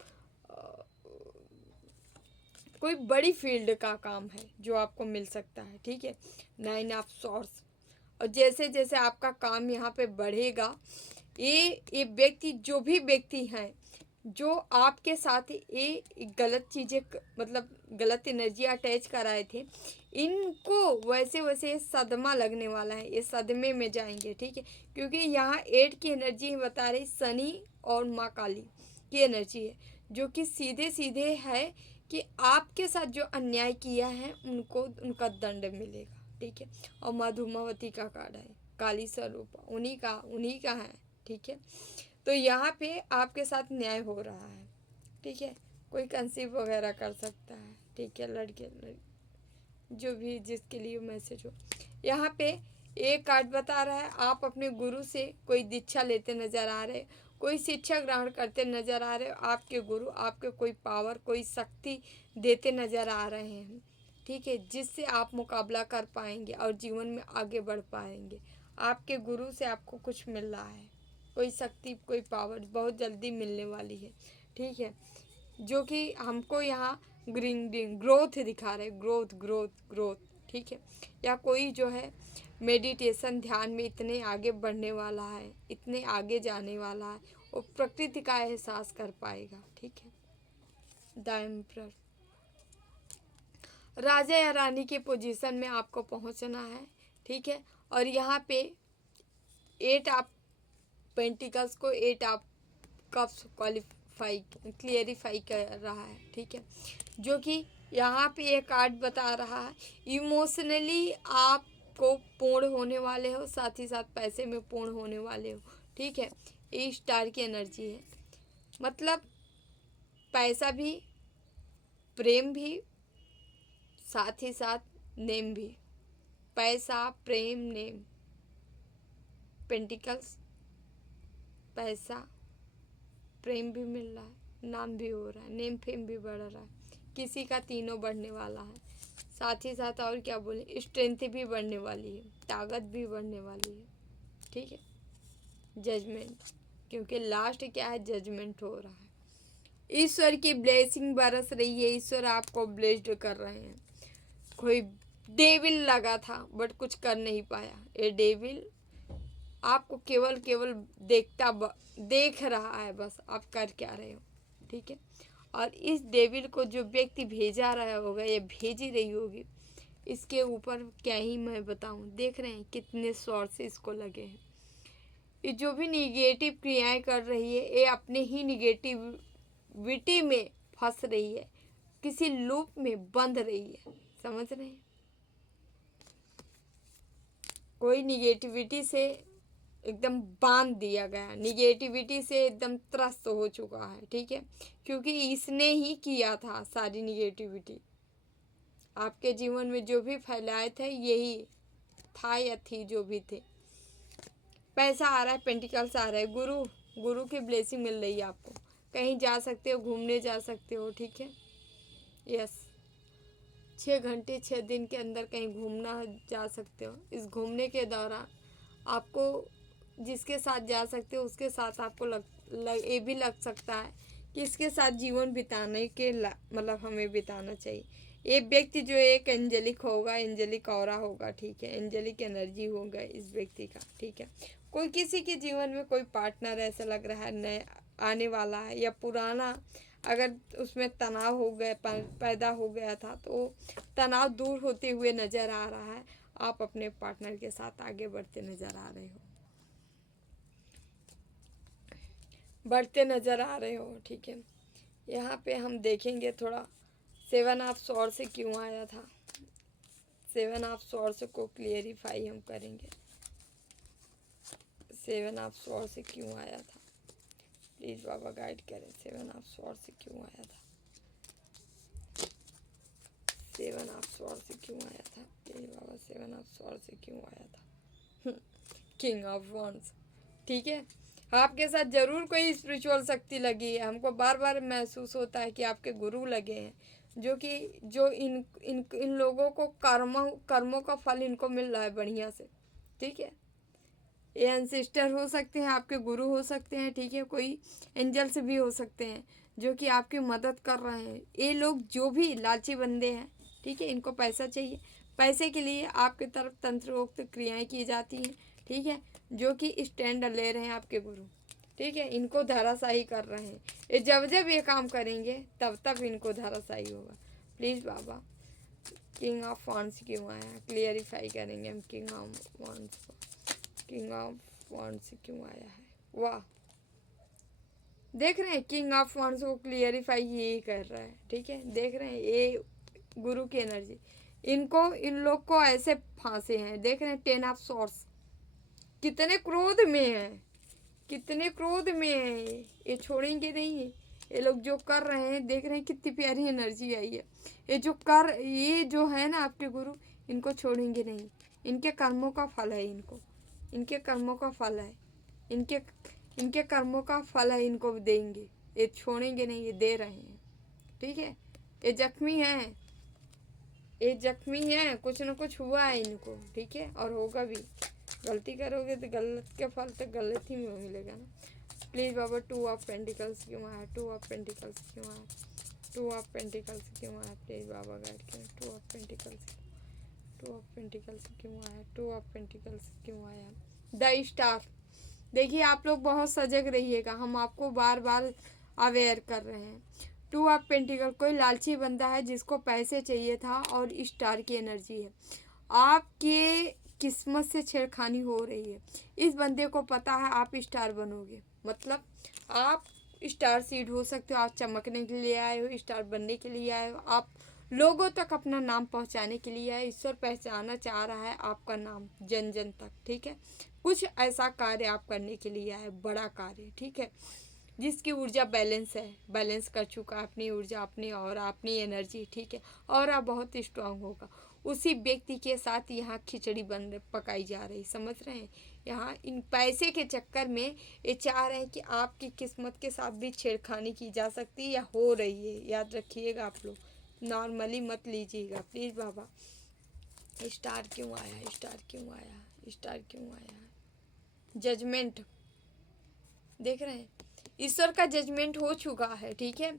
कोई बड़ी फील्ड का काम है जो आपको मिल सकता है, ठीक है। 9 ऑफ सॉर्ड्स, और जैसे जैसे आपका काम यहाँ पे बढ़ेगा, ये व्यक्ति जो भी व्यक्ति हैं जो आपके साथ ये गलत चीज़ें मतलब गलत एनर्जी अटैच कराए थे, इनको वैसे वैसे सदमा लगने वाला है, ये सदमे में जाएंगे, ठीक है। क्योंकि यहाँ 8 की एनर्जी बता रही शनि और माँ काली की एनर्जी है, जो कि सीधे सीधे है कि आपके साथ जो अन्याय किया है उनको उनका दंड मिलेगा, ठीक है। और माँ धूमावती का कार्ड है, काली स्वरूप उन्हीं का है, ठीक है। तो यहाँ पे आपके साथ न्याय हो रहा है, ठीक है। कोई कंसीव वगैरह कर सकता है, ठीक है, लड़के जो भी जिसके लिए मैसेज हो। यहाँ पे एक कार्ड बता रहा है आप अपने गुरु से कोई दीक्षा लेते नज़र आ रहे, कोई शिक्षा ग्रहण करते नज़र आ रहे, आपके गुरु आपके कोई पावर कोई शक्ति देते नज़र आ रहे हैं, ठीक है, जिससे आप मुकाबला कर पाएंगे और जीवन में आगे बढ़ पाएंगे। आपके गुरु से आपको कुछ मिल रहा है, कोई शक्ति कोई पावर बहुत जल्दी मिलने वाली है, ठीक है, जो कि हमको यहाँ ग्रोथ दिखा रहे, ग्रोथ ग्रोथ ग्रोथ, ठीक है। या कोई जो है मेडिटेशन ध्यान में इतने आगे बढ़ने वाला है, इतने आगे जाने वाला है, वो प्रकृति का एहसास कर पाएगा, ठीक है। द एम्परर, राजा या रानी के पोजीशन में आपको पहुंचना है, ठीक है। और यहाँ पे 8 ऑफ पेंटिकल्स को 8 ऑफ कप्स क्लियरिफाई कर रहा है, ठीक है। जो कि यहाँ पे एक कार्ड बता रहा है इमोशनली आपको पूर्ण होने वाले हो, साथ ही साथ पैसे में पूर्ण होने वाले हो, ठीक है। ये स्टार की एनर्जी है, मतलब पैसा भी, प्रेम भी, साथ ही साथ नेम भी, पैसा प्रेम नेम, पेंटिकल्स, पैसा प्रेम भी मिल रहा है, नाम भी हो रहा है, नेम फेम भी बढ़ रहा है, किसी का तीनों बढ़ने वाला है, साथ ही साथ और क्या बोले स्ट्रेंथ भी बढ़ने वाली है, ताकत भी बढ़ने वाली है, ठीक है। जजमेंट, क्योंकि लास्ट क्या है जजमेंट हो रहा है। ईश्वर की ब्लेसिंग बरस रही है, ईश्वर आपको ब्लेस्ड कर रहे हैं। कोई डेविल लगा था बट कुछ कर नहीं पाया, ये डेविल आपको केवल देख रहा है, बस आप कर क्या रहे हो, ठीक है। और इस डेविल को जो व्यक्ति भेजा रहा होगा या भेजी रही होगी, इसके ऊपर क्या ही मैं बताऊं, देख रहे हैं कितने सोर्सेस इसको लगे हैं, ये जो भी निगेटिव क्रियाएं कर रही है ये अपने ही निगेटिविटी में फंस रही है, किसी लूप में बंध रही है। समझ रहे हैं? कोई निगेटिविटी से एकदम बांध दिया गया, निगेटिविटी से एकदम त्रस्त हो चुका है। ठीक है, क्योंकि इसने ही किया था सारी निगेटिविटी आपके जीवन में जो भी फैलाए थे, यही था या थी जो भी थे। पैसा आ रहा है, पेंटिकल्स आ रहा है, गुरु की ब्लेसिंग मिल रही है आपको, कहीं जा सकते हो, घूमने जा सकते हो। ठीक है, यस, 6 घंटे 6 दिन के अंदर कहीं घूमना जा सकते हो। इस घूमने के दौरान आपको जिसके साथ जा सकते हो उसके साथ आपको ये भी लग सकता है कि इसके साथ जीवन बिताने के मतलब हमें बिताना चाहिए। ये व्यक्ति जो एक एंजेलिक होगा, एंजेलिक ऑरा होगा। ठीक है, एंजेलिक एनर्जी होगा इस व्यक्ति का। ठीक है, कोई किसी के जीवन में कोई पार्टनर ऐसा लग रहा है नए आने वाला है, या पुराना अगर उसमें तनाव हो गया पैदा हो गया था तो तनाव दूर होते हुए नज़र आ रहा है। आप अपने पार्टनर के साथ आगे बढ़ते नज़र आ रहे हो, बढ़ते नज़र आ रहे हो। ठीक है, यहाँ पे हम देखेंगे थोड़ा 7 ऑफ स्वॉर्ड्स से क्यों आया था। 7 ऑफ स्वॉर्ड्स को क्लियरिफाई हम करेंगे। 7 ऑफ स्वॉर्ड्स से क्यों आया था, प्लीज़ बाबा गाइड करें। 7 ऑफ स्वॉर्ड्स से क्यों आया था, 7 ऑफ स्वॉर्ड्स से क्यों आया था, प्लीज़ बाबा 7 ऑफ स्वॉर्ड्स से क्यों आया था। King of wands. ठीक है, आपके साथ ज़रूर कोई स्पिरिचुअल शक्ति लगी है। हमको बार बार महसूस होता है कि आपके गुरु लगे हैं, जो इन लोगों को कर्मों का फल इनको मिल रहा है बढ़िया से। ठीक है, ये एंसेस्टर हो सकते हैं, आपके गुरु हो सकते हैं। ठीक है, कोई एंजल्स भी हो सकते हैं जो कि आपकी मदद कर रहे हैं। ये लोग जो भी लालची बंदे हैं, ठीक है, इनको पैसा चाहिए, पैसे के लिए आपकी तरफ तंत्रोक्त क्रियाएं की जाती हैं। ठीक है, जो कि स्टैंड ले रहे हैं आपके गुरु। ठीक है, इनको धराशाही कर रहे हैं। ये जब ये काम करेंगे तब तब इनको धराशाही होगा। Please Baba king of wands क्यों आया, क्लियरिफाई करेंगे हम। किंग ऑफ वॉन्ड्स क्यों आया है। वाह, देख रहे हैं, किंग ऑफ वॉन्ड्स को क्लियरिफाई यही कर रहा है। ठीक है, देख रहे हैं, ये गुरु की एनर्जी इन लोग को ऐसे फांसे हैं। देख रहे हैं 10 ऑफ स्वॉर्ड्स, कितने क्रोध में है, कितने क्रोध में है। ये छोड़ेंगे नहीं, ये लोग जो कर रहे हैं। देख रहे हैं कितनी प्यारी एनर्जी आई है। ये जो है ना आपके गुरु, इनको छोड़ेंगे नहीं। इनके कर्मों का फल है, इनके कर्मों का फल है, इनके कर्मों का फल है, इनको देंगे। ये छोड़ेंगे नहीं, ये दे रहे हैं। ठीक है, ये जख्मी है, कुछ न कुछ हुआ है इनको। ठीक है, और होगा भी। गलती करोगे तो गलत के फल तो गलत ही में मिलेगा ना। प्लीज़ बाबा 2 ऑफ पेंटिकल्स क्यों आया, 2 ऑफ पेंटिकल्स क्यों आया, 2 ऑफ पेंटिकल्स क्यों आया, प्लीज़ बाबा गाइड करें। 2 ऑफ पेंटिकल्स क्यों आया, 2 ऑफ पेंटिकल्स क्यों आया। The star. देखिए, आप लोग बहुत सजग रहिएगा, हम आपको बार बार अवेयर कर रहे हैं। 2 ऑफ पेंटिकल, कोई लालची बंदा है जिसको पैसे चाहिए था, और स्टार की एनर्जी है। आपके किस्मत से छेड़खानी हो रही है। इस बंदे को पता है आप स्टार बनोगे, मतलब आप स्टार सीड हो सकते हो। आप चमकने के लिए आए हो, स्टार बनने के लिए आए हो, आप लोगों तक अपना नाम पहुंचाने के लिए आए। ईश्वर पहचानना चाह रहा है आपका नाम जन जन तक। ठीक है, कुछ ऐसा कार्य आप करने के लिए आए, बड़ा कार्य। ठीक है, जिसकी ऊर्जा बैलेंस है, बैलेंस कर चुका है अपनी ऊर्जा, अपनी और अपनी एनर्जी। ठीक है, और आप बहुत स्ट्रांग होगा। उसी व्यक्ति के साथ यहाँ खिचड़ी पकाई जा रही, समझ रहे हैं। यहाँ इन पैसे के चक्कर में ये चाह रहे हैं कि आपकी किस्मत के साथ भी छेड़खानी की जा सकती है या हो रही है। याद रखिएगा, आप लोग नॉर्मली मत लीजिएगा प्लीज़। बाबा स्टार क्यों आया, स्टार क्यों आया, स्टार क्यों आया। जजमेंट, देख रहे हैं, ईश्वर का जजमेंट हो चुका है। ठीक है,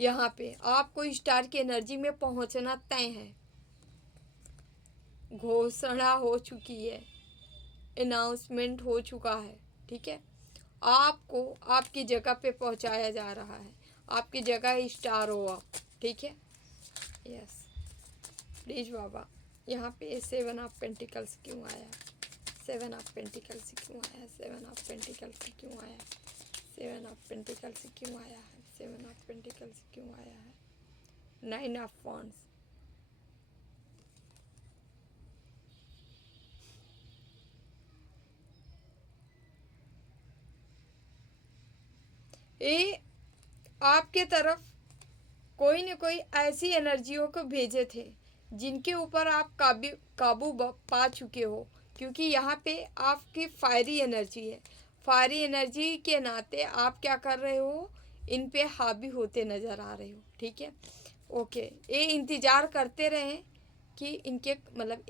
यहाँ पे आपको स्टार की एनर्जी में पहुँचना तय है, घोषणा हो चुकी है, अनाउंसमेंट हो चुका है। ठीक है, आपको आपकी जगह पे पहुंचाया जा रहा है, आपकी जगह स्टार हो आप। ठीक है, यस प्लीज बाबा। यहाँ पे 7 ऑफ पेंटिकल्स क्यों आया, 7 ऑफ पेंटिकल्स क्यों आया, 7 ऑफ पेंटिकल्स क्यों आया, 7 ऑफ पेंटिकल्स क्यों आया है, 7 ऑफ पेंटिकल्स क्यों आया है, 9 ऑफ वॉन्ड्स। ये आपके तरफ कोई न कोई ऐसी एनर्जियों को भेजे थे जिनके ऊपर आप काबू पा चुके हो, क्योंकि यहाँ पे आपकी फायरी एनर्जी है। फायरी एनर्जी के नाते आप क्या कर रहे हो, इन पे हावी होते नज़र आ रहे हो। ठीक है, ओके। ये इंतज़ार करते रहे कि इनके मतलब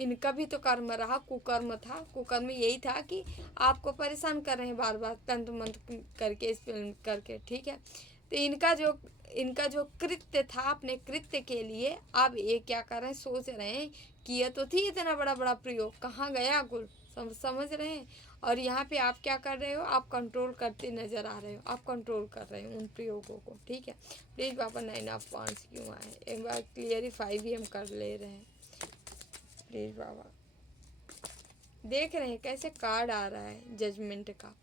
इनका भी तो कर्म रहा, कुकर्म था। कुकर्म यही था कि आपको परेशान कर रहे हैं बार बार तंत्र मंत्र करके, इस फिल्म करके। ठीक है, तो इनका जो कृत्य था, अपने कृत्य के लिए अब ये क्या कर रहे हैं, सोच रहे हैं कि ये तो थी इतना बड़ा बड़ा प्रयोग, कहाँ गया गुल, समझ रहे हैं। और यहाँ पे आप क्या कर रहे हो, आप कंट्रोल करते नज़र आ रहे हो, आप कंट्रोल कर रहे हो उन प्रयोगों को। ठीक है, प्लीज़ पापा 9 ऑफ वॉन्ड्स क्यों आए, एक बार क्लियरिफाई भी हम कर ले रहे हैं। प्लीज़ बाबा, देख रहे हैं कैसे कार्ड आ रहा है जजमेंट का,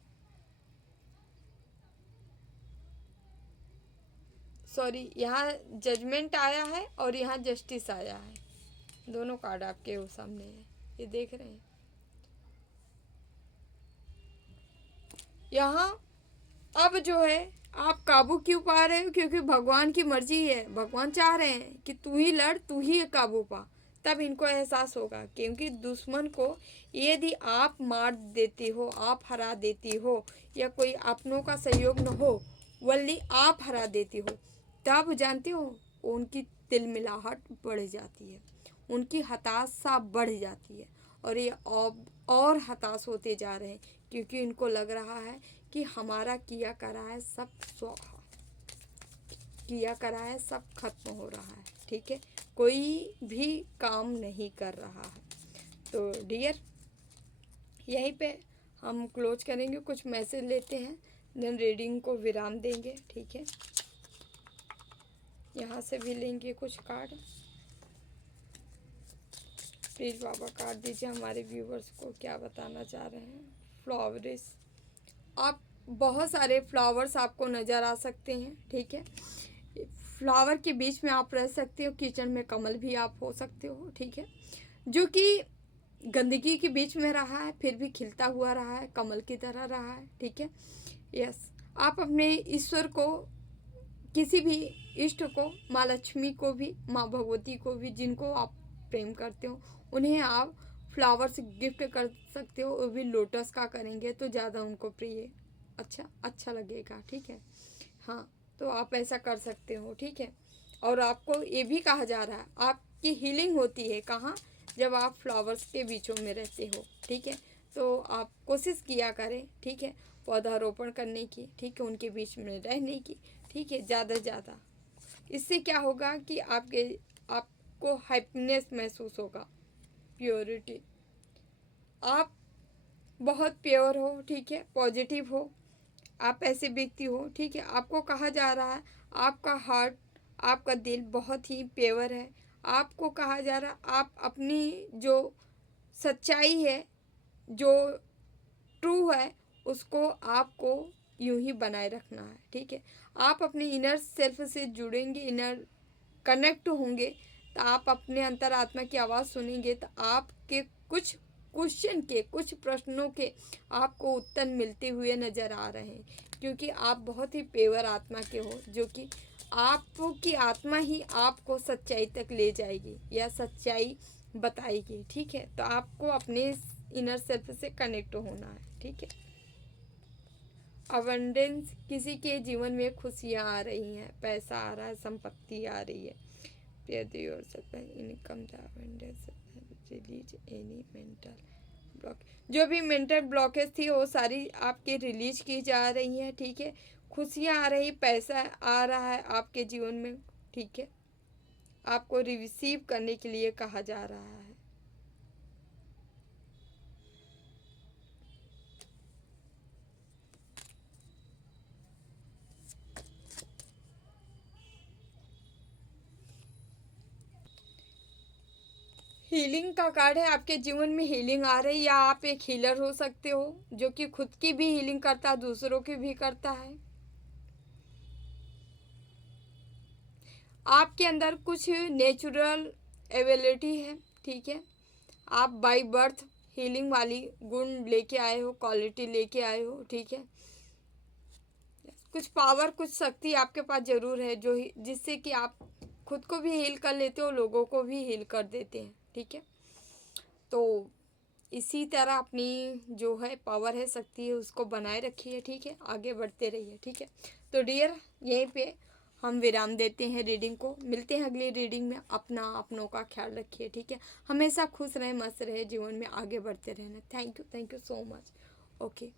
सॉरी यहाँ जजमेंट आया है और यहाँ जस्टिस आया है, दोनों कार्ड आपके वो सामने है, ये देख रहे हैं। यहाँ अब जो है आप काबू क्यों पा रहे हो, क्योंकि भगवान की मर्जी है, भगवान चाह रहे हैं कि तू ही लड़, तू ही काबू पा, तब इनको एहसास होगा। क्योंकि दुश्मन को यदि आप मार देती हो, आप हरा देती हो, या कोई अपनों का सहयोग न हो, वल्ली आप हरा देती हो, तब जानते हो उनकी तिलमिलाहट बढ़ जाती है, उनकी हताशा बढ़ जाती है, और ये और हताश होते जा रहे हैं, क्योंकि इनको लग रहा है कि हमारा किया करा है सब स्वाहा, किया करा है सब खत्म हो रहा है। ठीक है, कोई भी काम नहीं कर रहा है। तो डियर, यहीं पे हम क्लोज करेंगे, कुछ मैसेज लेते हैं, देन रीडिंग को विराम देंगे। ठीक है, यहाँ से भी लेंगे कुछ कार्ड। प्लीज़ बाबा कार्ड दीजिए, हमारे व्यूवर्स को क्या बताना चाह रहे हैं। फ्लावरिस, आप बहुत सारे फ्लावर्स आपको नज़र आ सकते हैं। ठीक है, फ्लावर के बीच में आप रह सकते हो, किचन में कमल भी आप हो सकते हो। ठीक है, जो कि गंदगी के बीच में रहा है फिर भी खिलता हुआ रहा है, कमल की तरह रहा है। ठीक है, यस, आप अपने ईश्वर को, किसी भी इष्ट को, माँ लक्ष्मी को भी, माँ भगवती को भी, जिनको आप प्रेम करते हो, उन्हें आप फ्लावर्स गिफ्ट कर सकते हो, वो भी लोटस का करेंगे तो ज़्यादा उनको प्रिय अच्छा लगेगा। ठीक है, हाँ, तो आप ऐसा कर सकते हो। ठीक है, और आपको ये भी कहा जा रहा है आपकी हीलिंग होती है कहाँ, जब आप फ्लावर्स के बीचों में रहते हो। ठीक है, तो आप कोशिश किया करें। ठीक है, पौधारोपण करने की, ठीक है, उनके बीच में रहने की। ठीक है, ज़्यादा से ज़्यादा, इससे क्या होगा कि आपको हैप्पीनेस महसूस होगा, प्योरिटी, आप बहुत प्योर हो। ठीक है, पॉजिटिव हो, आप ऐसे व्यक्ति हो। ठीक है, आपको कहा जा रहा है आपका हार्ट, आपका दिल बहुत ही प्योर है। आपको कहा जा रहा है आप अपनी जो सच्चाई है, जो ट्रू है, उसको आपको यूं ही बनाए रखना है। ठीक है, आप अपने इनर सेल्फ से जुड़ेंगे, इनर कनेक्ट होंगे, तो आप अपने अंतरात्मा की आवाज़ सुनेंगे, तो आपके कुछ क्वेश्चन के, कुछ प्रश्नों के आपको उत्तर मिलते हुए नज़र आ रहे हैं, क्योंकि आप बहुत ही पेवर आत्मा के हो, जो कि आपकी आत्मा ही आपको सच्चाई तक ले जाएगी या सच्चाई बताएगी। ठीक है, तो आपको अपने इनर सेल्फ से कनेक्ट होना है। ठीक है, अबंडेंस, किसी के जीवन में खुशियाँ आ रही हैं, पैसा आ रहा है, संपत्ति आ रही है। Income release any mental block, जो भी मेंटल ब्लॉकेज थी वो सारी आपके रिलीज की जा रही हैं। ठीक है, खुशियाँ आ रही, पैसा आ रहा है आपके जीवन में। ठीक है, आपको रिसीव करने के लिए कहा जा रहा है। हीलिंग का कार्ड है। आपके जीवन में हीलिंग आ रही है, या आप एक हीलर हो सकते हो जो कि खुद की भी हीलिंग करता है, दूसरों की भी करता है। आपके अंदर कुछ नेचुरल एबिलिटी है, ठीक है। आप बाय बर्थ हीलिंग वाली गुण लेके आए हो, क्वालिटी लेके आए हो, ठीक है। कुछ पावर, कुछ शक्ति आपके पास जरूर है जो जिससे कि आप खुद को भी हील कर लेते हो, लोगों को भी हील कर देते हैं, ठीक है। तो इसी तरह अपनी जो है पावर है, शक्ति है, उसको बनाए रखिए, ठीक है। आगे बढ़ते रहिए, ठीक है। तो डियर, यहीं पे हम विराम देते हैं रीडिंग को। मिलते हैं अगली रीडिंग में। अपनों का ख्याल रखिए, ठीक है। हमेशा खुश रहे, मस्त रहे, जीवन में आगे बढ़ते रहना। Thank you so much. Okay.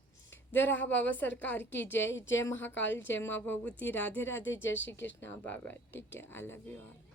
जय रहा बाबा सरकार की जय। जय महाकाल, जय माँ भगवती, राधे राधे, जय श्री कृष्णा, बाबा, ठीक है। I love you all.